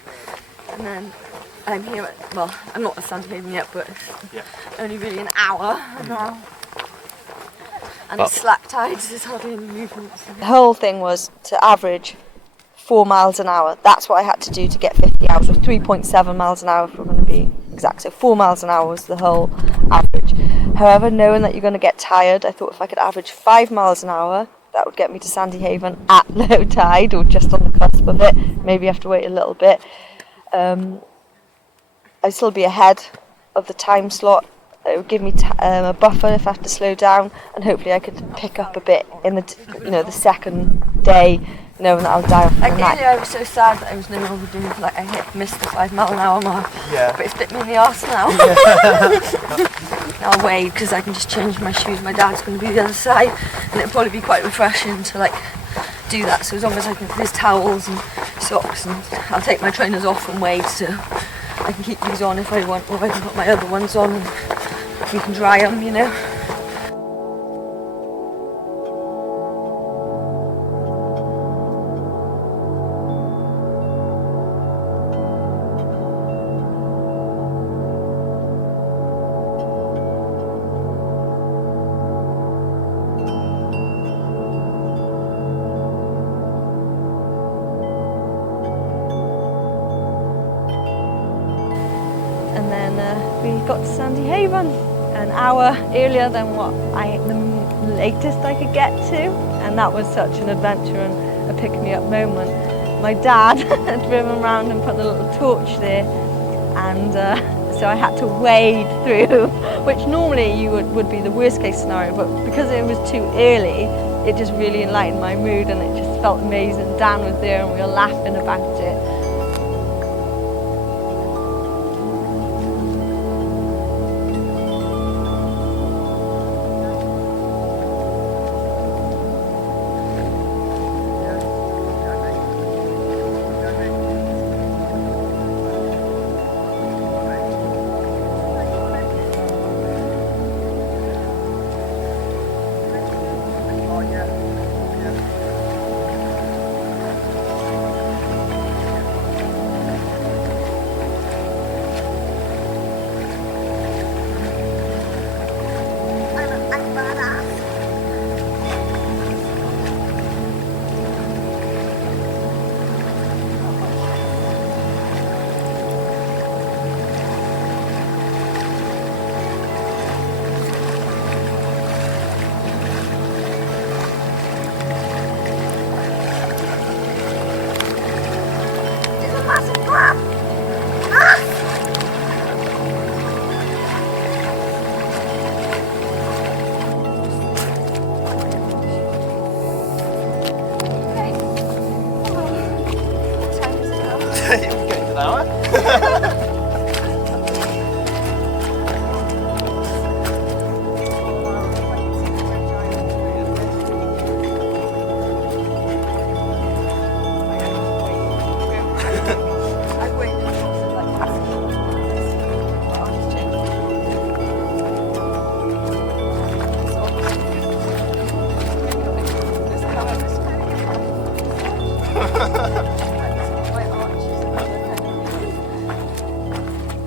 And then I'm here at, well, I'm not at Sandyhaven yet, but it's only really an hour now. And it's slack tides, there's hardly any movement. The whole thing was to average 4 miles an hour. That's what I had to do to get 50 hours, or 3.7 miles an hour if we're going to be exact. So 4 miles an hour was the whole average. However, knowing that you're going to get tired, I thought if I could average 5 miles an hour, that would get me to Sandyhaven at low tide, or just on the cusp of it. Maybe have to wait a little bit. I'd still be ahead of the time slot. It would give me a buffer if I had to slow down, and hopefully I could pick up a bit in the the second day, knowing that I'll die off the night. I was so sad that I was no longer doing, like, I missed the 5 mile an hour mark. Yeah. But it's bit me in the arse now. Now I'll wait because I can just change my shoes. My dad's going to be the other side, and it'll probably be quite refreshing to like do that. So as long as I can, there's towels and socks, and I'll take my trainers off and wade so I can keep these on if I want, or I can put my other ones on and we can dry them, you know. And then we got to Sandyhaven an hour earlier than the latest I could get to, and that was such an adventure and a pick-me-up moment. My dad had driven around and put a little torch there, and so I had to wade through, which normally would be the worst case scenario, but because it was too early, it just really enlightened my mood, and it just felt amazing. Dan was there and we were laughing about it.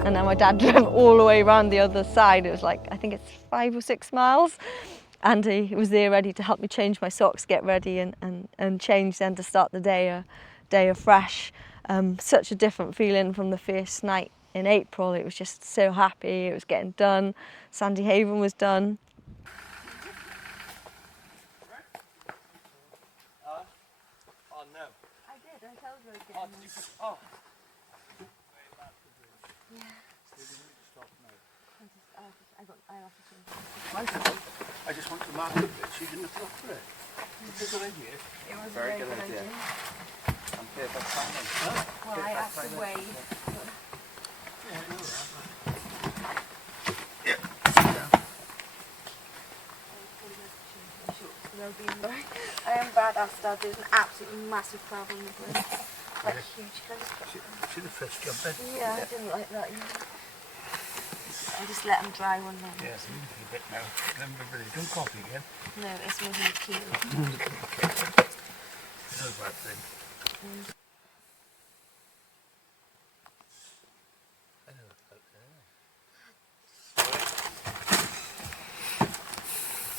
And then my dad drove all the way around the other side. It was like, I think it's 5 or 6 miles. And he was there ready to help me change my socks, get ready and change then to start the day afresh. Such a different feeling from the first night in April. It was just so happy, it was getting done. Sandy Haven was done. Oh no. I did, I told you I was getting Oh. I just want to mark it, but she didn't look for it. It's a good idea. It was Very a good idea. And perfect timing. Well, I have to wait. I am bad after there's an absolutely massive crab on the bridge. Like huge crab. See the fish jumping? Yeah, I didn't like that either. I just let them dry one night. Yes, you need a bit now. Then everybody drink coffee again. No, it's more than a kilo. No bad thing.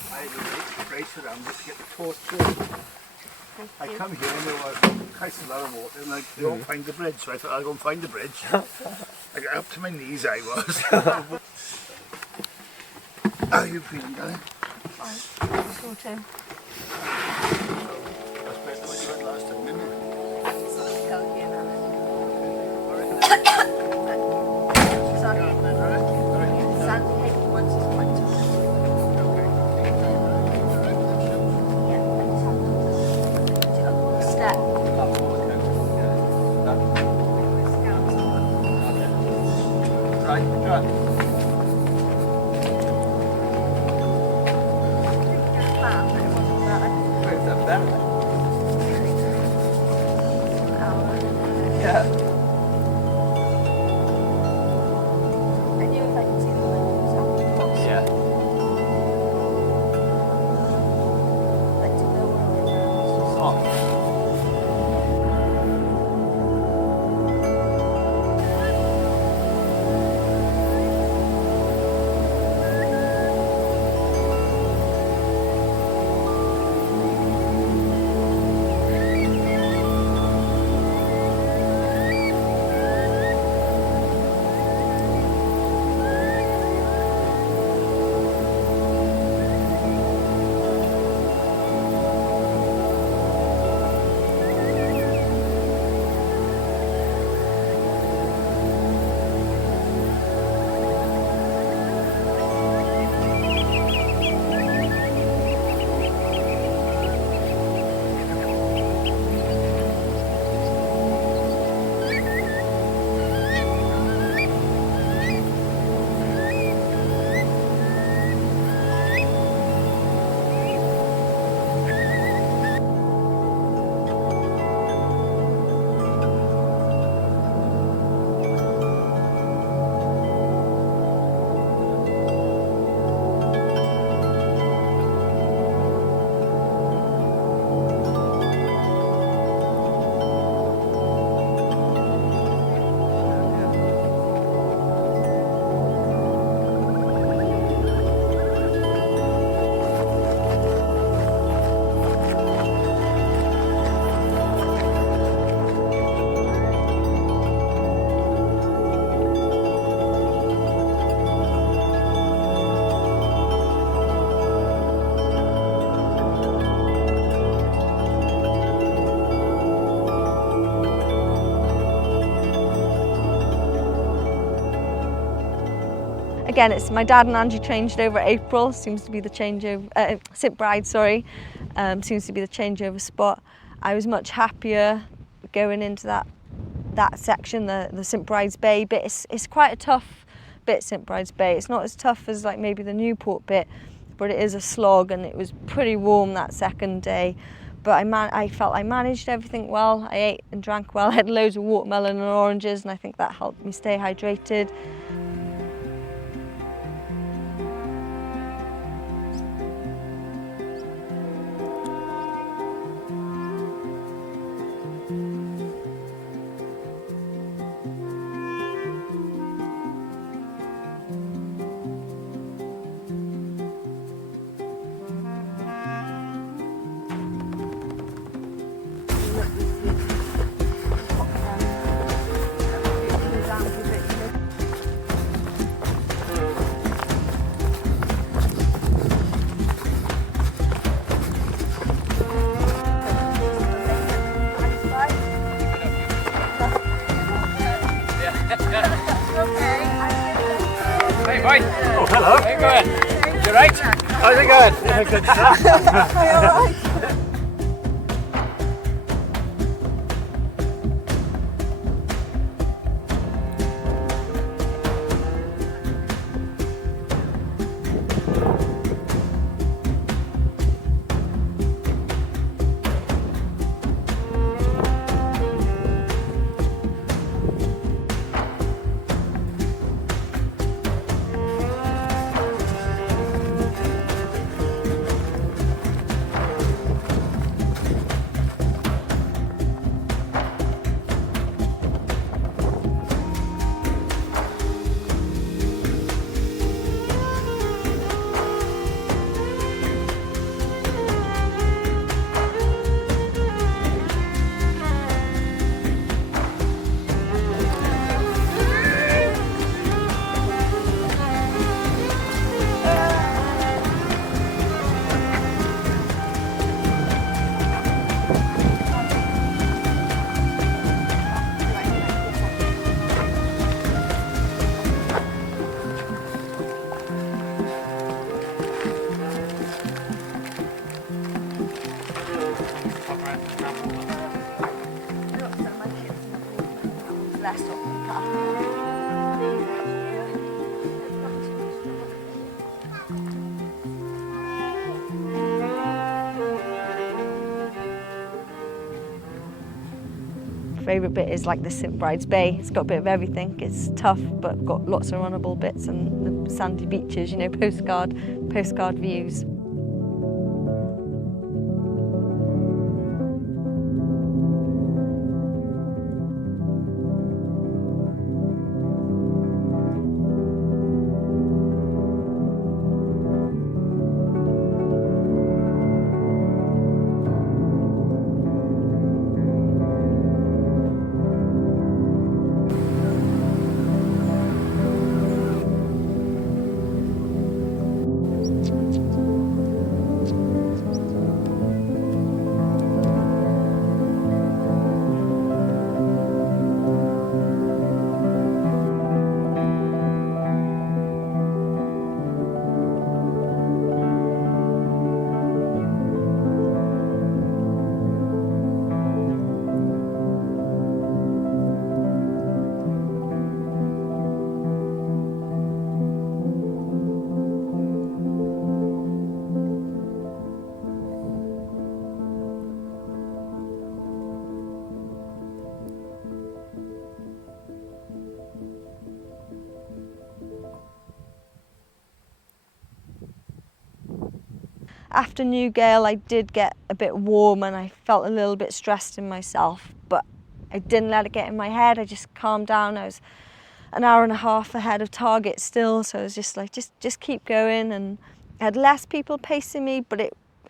I had to race around just to get the torch through. I come here and there was quite a lot of water and I don't find the bridge, so I thought I'll go and find the bridge. I got up to my knees, I was. How are you feeling, darling? Fine. Let's go too. That's better than what you had last time, isn't it? Again, it's my dad and Angie changed over April. Seems to be the changeover. St Bride, sorry. Seems to be the changeover spot. I was much happier going into that that section, the St Bride's Bay bit, it's quite a tough bit, St Bride's Bay. It's not as tough as like maybe the Newport bit, but it is a slog, and it was pretty warm that second day. But I felt I managed everything well. I ate and drank well. I had loads of watermelon and oranges, and I think that helped me stay hydrated. Hey, boy. Oh, hello. How you going? You right? How's it going? Yeah, good stuff. Are you all right? Favourite bit is like the St Bride's Bay. It's got a bit of everything. It's tough, but got lots of runnable bits and the sandy beaches, you know, postcard views. After Newgale, I did get a bit warm and I felt a little bit stressed in myself, but I didn't let it get in my head. I just calmed down. I was an hour and a half ahead of target still, so I was just like, just keep going. And I had less people pacing me, but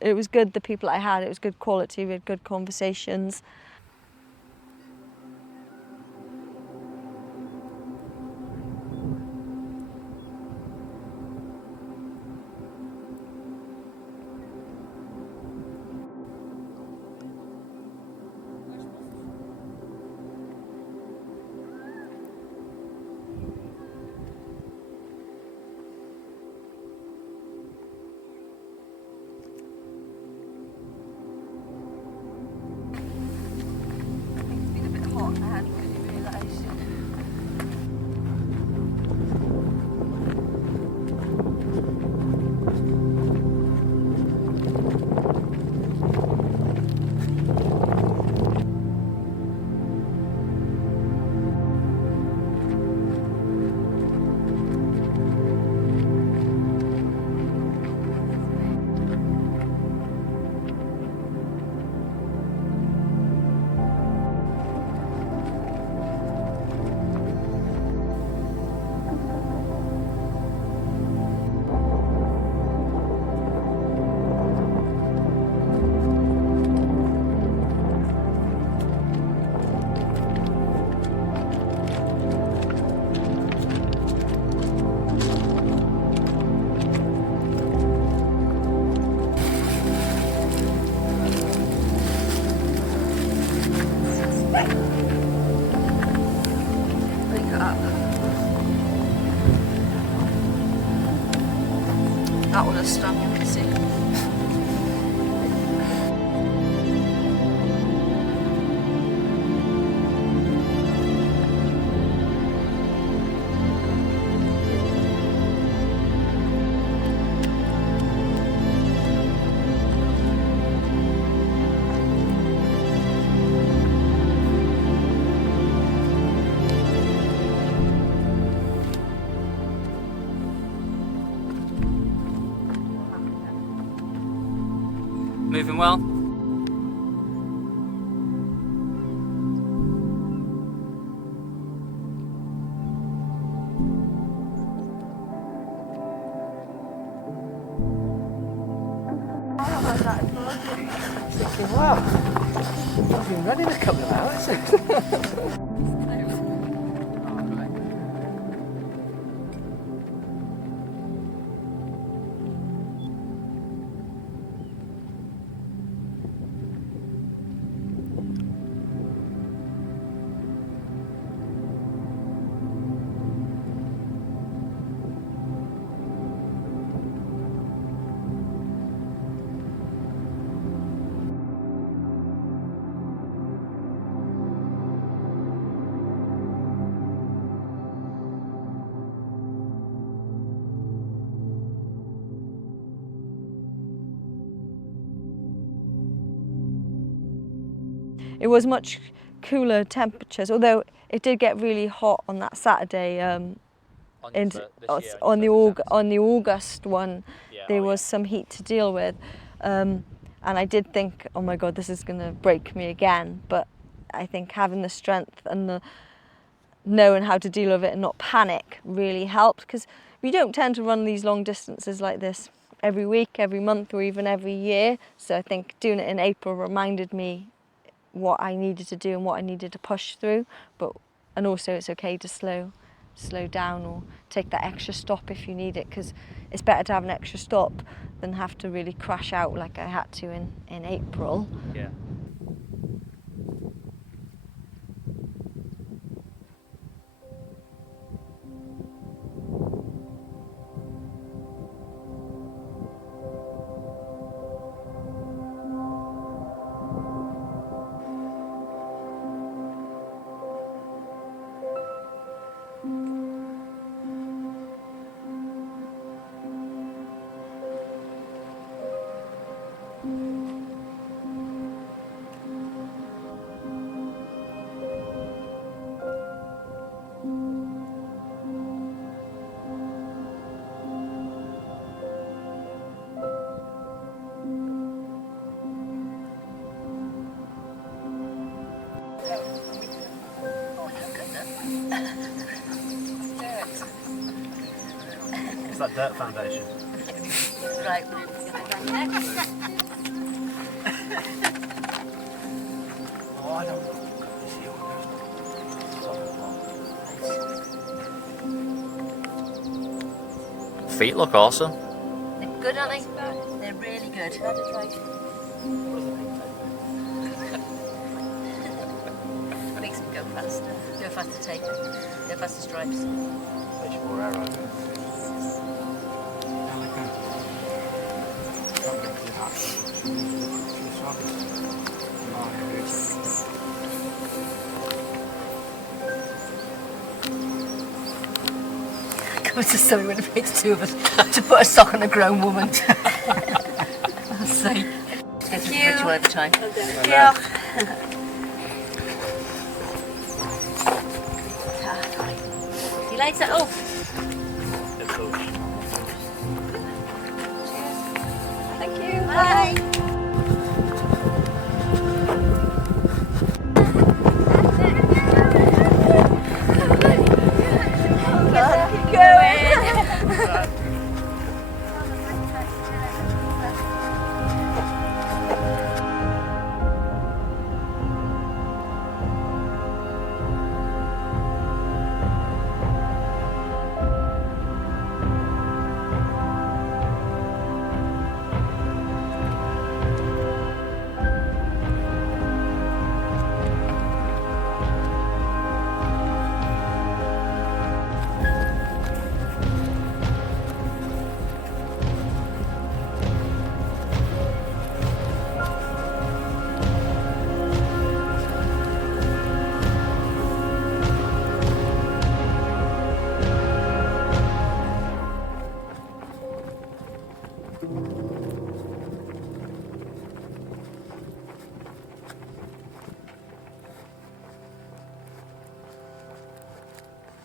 it was good, the people I had. It was good quality, we had good conversations. Moving well? Thinking, wow, I've been running a couple of hours. It was much cooler temperatures, although it did get really hot on that Saturday. On the August one, there was some heat to deal with, and I did think, oh my God, this is going to break me again. But I think having the strength and the knowing how to deal with it and not panic really helped, because we don't tend to run these long distances like this every week, every month, or even every year. So I think doing it in April reminded me what I needed to do and what I needed to push through, and also it's okay to slow down or take that extra stop if you need it, because it's better to have an extra stop than have to really crash out like I had to in April. Yeah. It's that dirt foundation. Right. Oh, I don't know. Feet look awesome. They're good, aren't they? They're really good. Makes them go faster. Go faster tape. Go faster stripes. Makes you more aero. Goes to something when it takes two of us to put a sock on a grown woman. I'll say. Get through the ritual every time. Yeah. See you later. Oh. Thank you. Bye.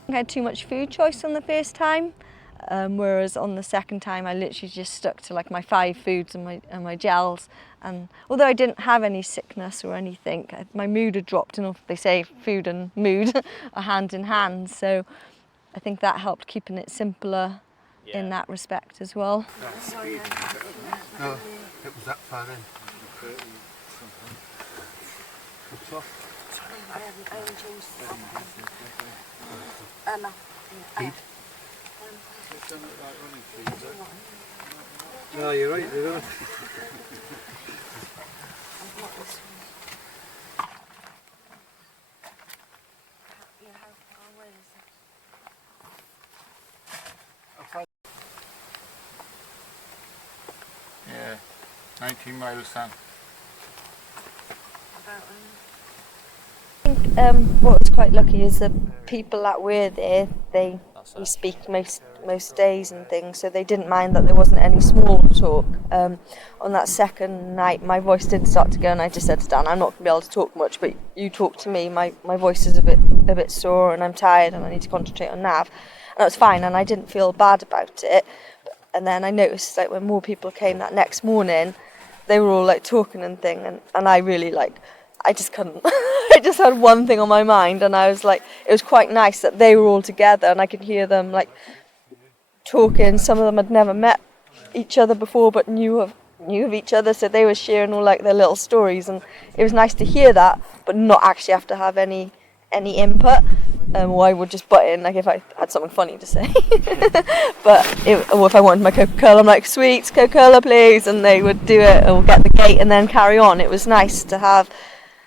I had too much food choice on the first time, Whereas on the second time I literally just stuck to like my 5 foods and my gels, and although I didn't have any sickness or anything, my mood had dropped, and they say food and mood are hand in hand, so I think that helped keeping it simpler in that respect as well. No, it was that far in. No, you're right, you're right. Yeah, 19 miles, Sam. I think what was quite lucky is the people that were there, we speak most days and things, so they didn't mind that there wasn't any small talk. On that second night my voice did start to go, and I just said to Dan, I'm not going to be able to talk much, but you talk to me. My voice is a bit sore and I'm tired and I need to concentrate on Nav. And it was fine, and I didn't feel bad about it. And then I noticed like when more people came that next morning, they were all like talking and and I really I just couldn't. I just had one thing on my mind, and I was like, it was quite nice that they were all together and I could hear them like talking. Some of them had never met each other before but knew of each other, so they were sharing all like their little stories, and it was nice to hear that but not actually have to have any input. Or I would just butt in like if I had something funny to say. Or if I wanted my Coca-Cola, I'm like, sweets, Coca-Cola please, and they would do it or get the gate and then carry on. It was nice to have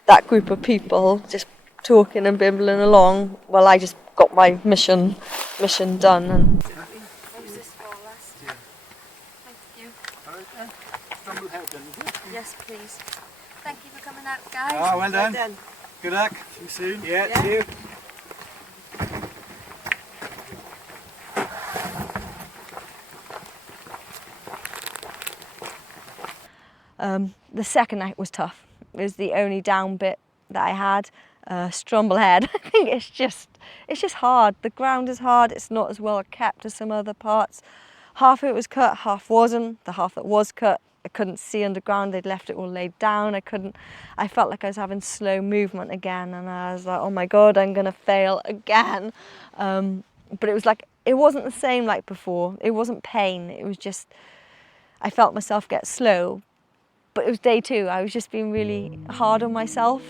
that group of people just talking and bimbling along while I just got my mission done. And yes, please. Thank you for coming out, guys. Ah, well done. Good luck. See you soon. Yeah. See you. The second night was tough. It was the only down bit that I had. Strumblehead. I think it's just hard. The ground is hard. It's not as well kept as some other parts. Half of it was cut, half wasn't. The half that was cut, I couldn't see underground. They'd left it all laid down. I felt like I was having slow movement again, and I was like, oh my God, I'm gonna fail again. But it was like, it wasn't the same like before. It wasn't pain. It was just, I felt myself get slow. But it was day 2. I was just being really hard on myself.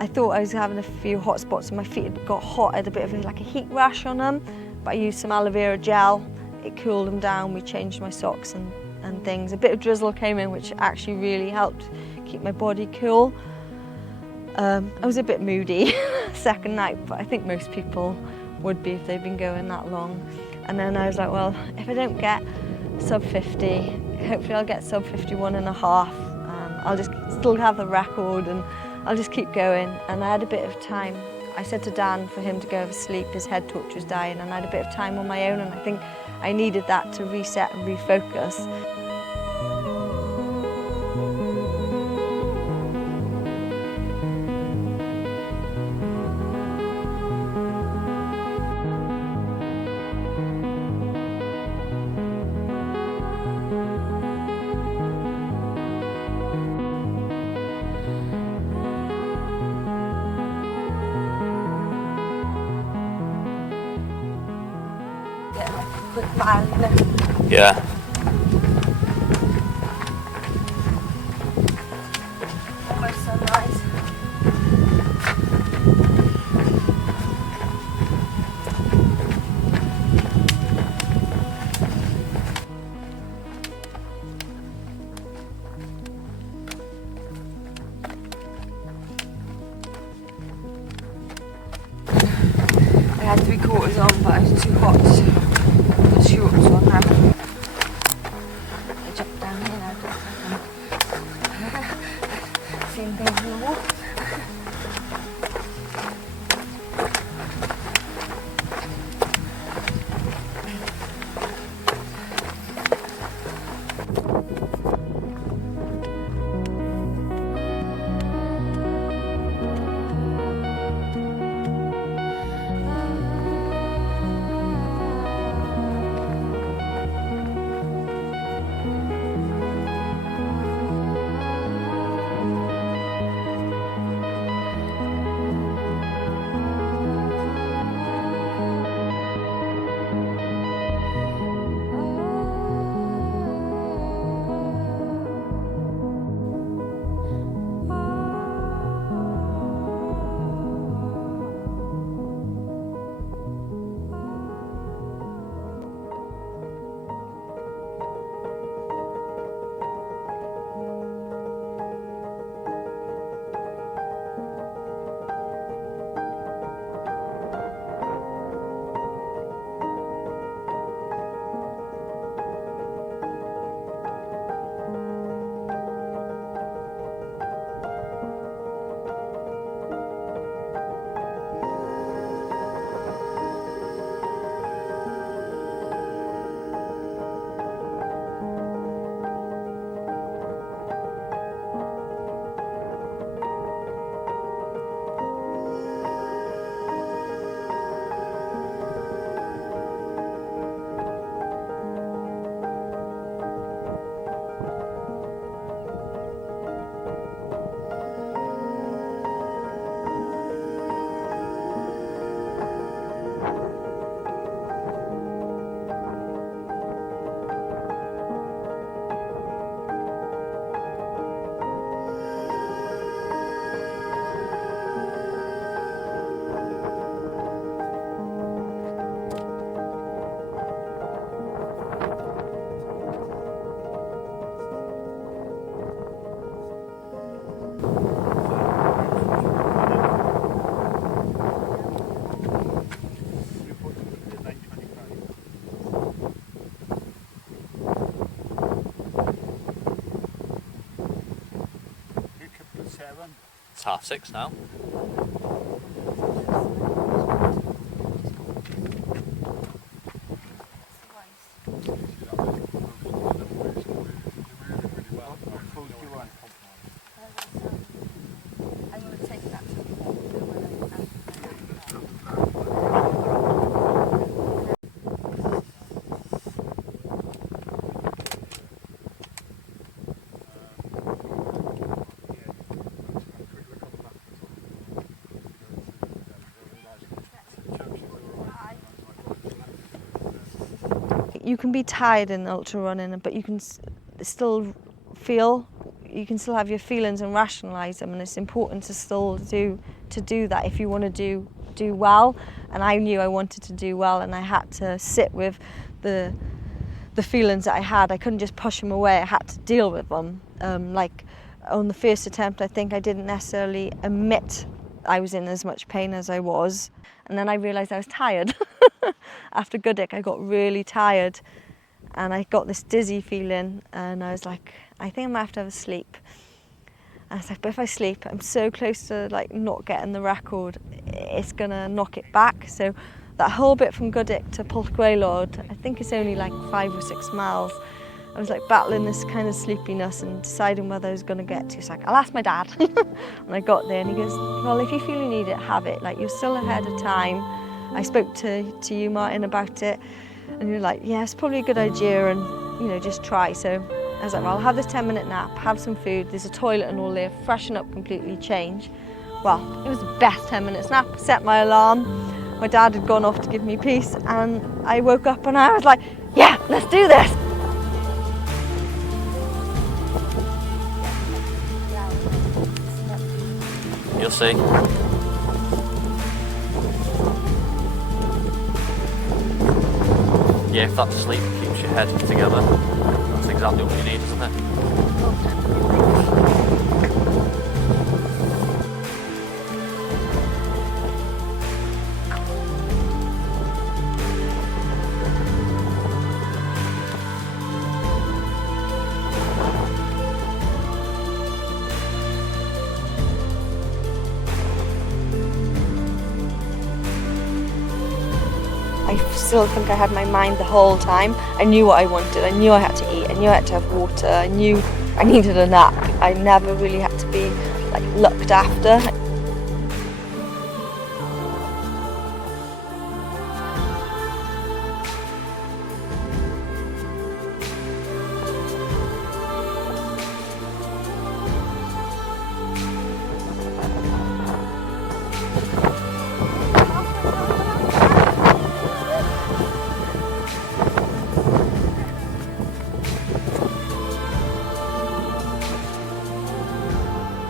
I thought I was having a few hot spots and my feet had got hot. I had a bit of like a heat rash on them, but I used some aloe vera gel. It cooled them down. We changed my socks and things. A bit of drizzle came in, which actually really helped keep my body cool. I was a bit moody second night, but I think most people would be if they've been going that long. And then I was like, well, if I don't get sub 50, hopefully I'll get sub 51 and a half. I'll just still have the record and I'll just keep going. And I had a bit of time. I said to Dan for him to go to sleep, his head torch was dying, and I had a bit of time on my own, and I think I needed that to reset and refocus. Quick man. Yeah. Almost sunrise. I had 3/4 on, but it was too hot. The shorts on now. I jumped down here now. Same thing in the wall. It's 6:30 now. You can be tired in ultra running, but you can still feel you can still have your feelings and rationalise them, and it's important to still do that if you want to do well. And I knew I wanted to do well, and I had to sit with the feelings that I had. I couldn't just push them away. I had to deal with them. Like on the first attempt, I think I didn't necessarily admit I was in as much pain as I was, and then I realised I was tired. After Goodwick, I got really tired, and I got this dizzy feeling, and I was like, I think I might have to have a sleep. And I was like, but if I sleep, I'm so close to like not getting the record, it's gonna knock it back. So that whole bit from Goodwick to Pwllgwaelod, I think it's only like 5 or 6 miles. I was like battling this kind of sleepiness and deciding whether I was gonna get to. It's like, I'll ask my dad. And I got there and he goes, well, if you feel you need it, have it. Like, you're still ahead of time. I spoke to you, Martin, about it. And you're like, yeah, it's probably a good idea, and you know, just try. So I was like, well, I'll have this 10-minute nap, have some food, there's a toilet and all there, freshen up completely, change. Well, it was the best 10 minutes nap, set my alarm. My dad had gone off to give me peace, and I woke up and I was like, yeah, let's do this. You'll see. Yeah, if that sleep keeps your head together, that's exactly what you need, isn't it? I still think I had my mind the whole time. I knew what I wanted, I knew I had to eat, I knew I had to have water, I knew I needed a nap. I never really had to be like looked after.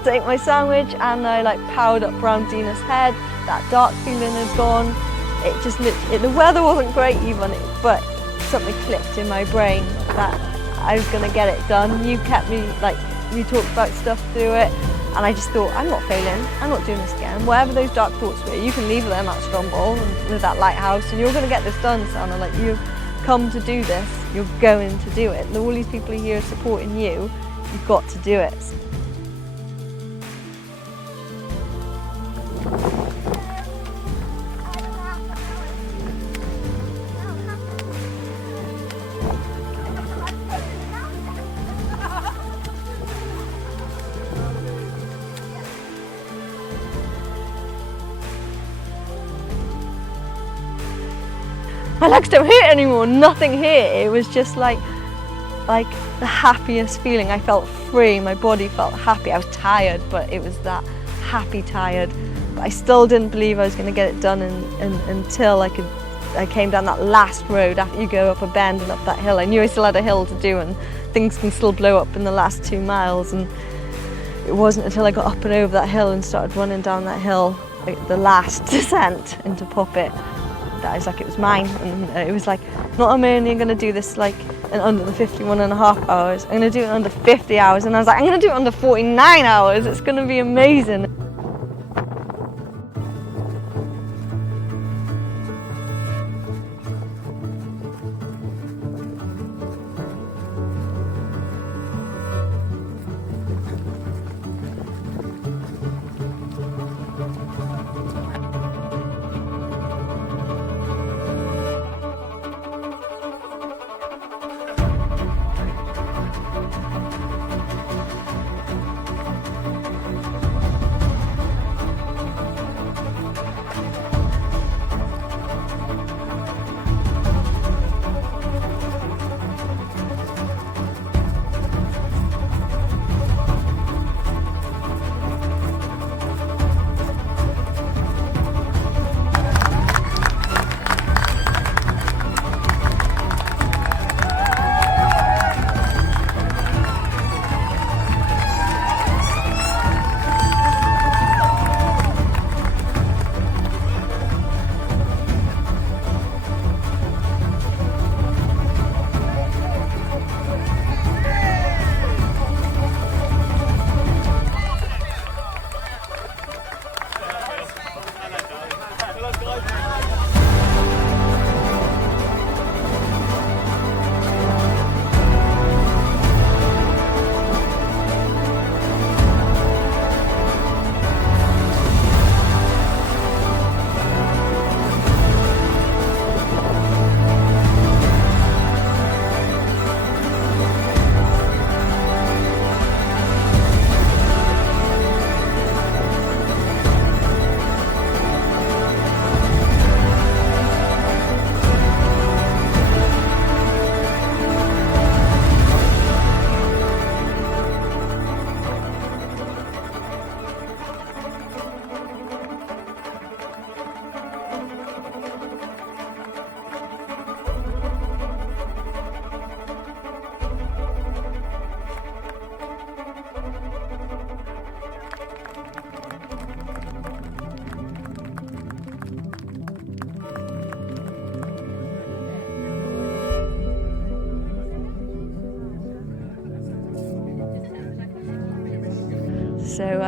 I ate my sandwich and I like powered up round Dina's head. That dark feeling had gone. It just the weather wasn't great even, but something clicked in my brain that I was going to get it done. You kept me, like, we talked about stuff through it, and I just thought, I'm not failing, I'm not doing this again. Whatever those dark thoughts were, you can leave them at Stromboll with that lighthouse, and you're going to get this done, Sanna. Like, you've come to do this, you're going to do it. And all these people are here supporting you, you've got to do it. My legs don't hurt anymore, nothing hurt. It was just like the happiest feeling. I felt free, my body felt happy. I was tired, but it was that happy tired. But I still didn't believe I was going to get it done until I came down that last road after you go up a bend and up that hill. I knew I still had a hill to do, and things can still blow up in the last 2 miles. And it wasn't until I got up and over that hill and started running down that hill, like the last descent into Poppet, that I was like, it was mine. And it was like, not only am I going to do this like in under the 51.5 hours, I'm going to do it in under 50 hours. And I was like, I'm going to do it under 49 hours. It's going to be amazing.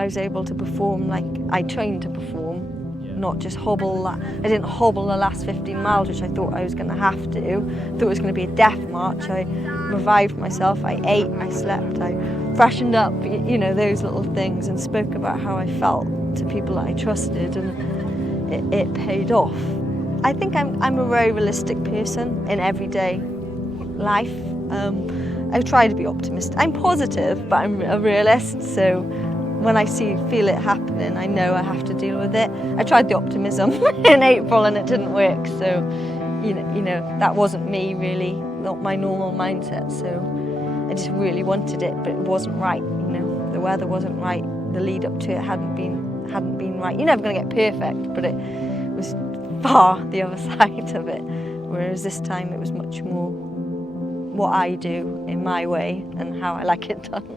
I was able to perform like I trained to perform, not just hobble. I didn't hobble the last 15 miles, which I thought I was going to have to. I thought it was going to be a death march. I revived myself, I ate, I slept, I freshened up, you know, those little things, and spoke about how I felt to people that I trusted, and it paid off. I think I'm a very realistic person in everyday life. I try to be optimistic. I'm positive, but I'm a realist, so when I feel it happening, I know I have to deal with it. I tried the optimism in April and it didn't work, so you know that wasn't me really, not my normal mindset. So I just really wanted it, but it wasn't right. You know, the weather wasn't right. The lead up to it hadn't been right. You're never going to get perfect, but it was far the other side of it. Whereas this time it was much more what I do in my way and how I like it done.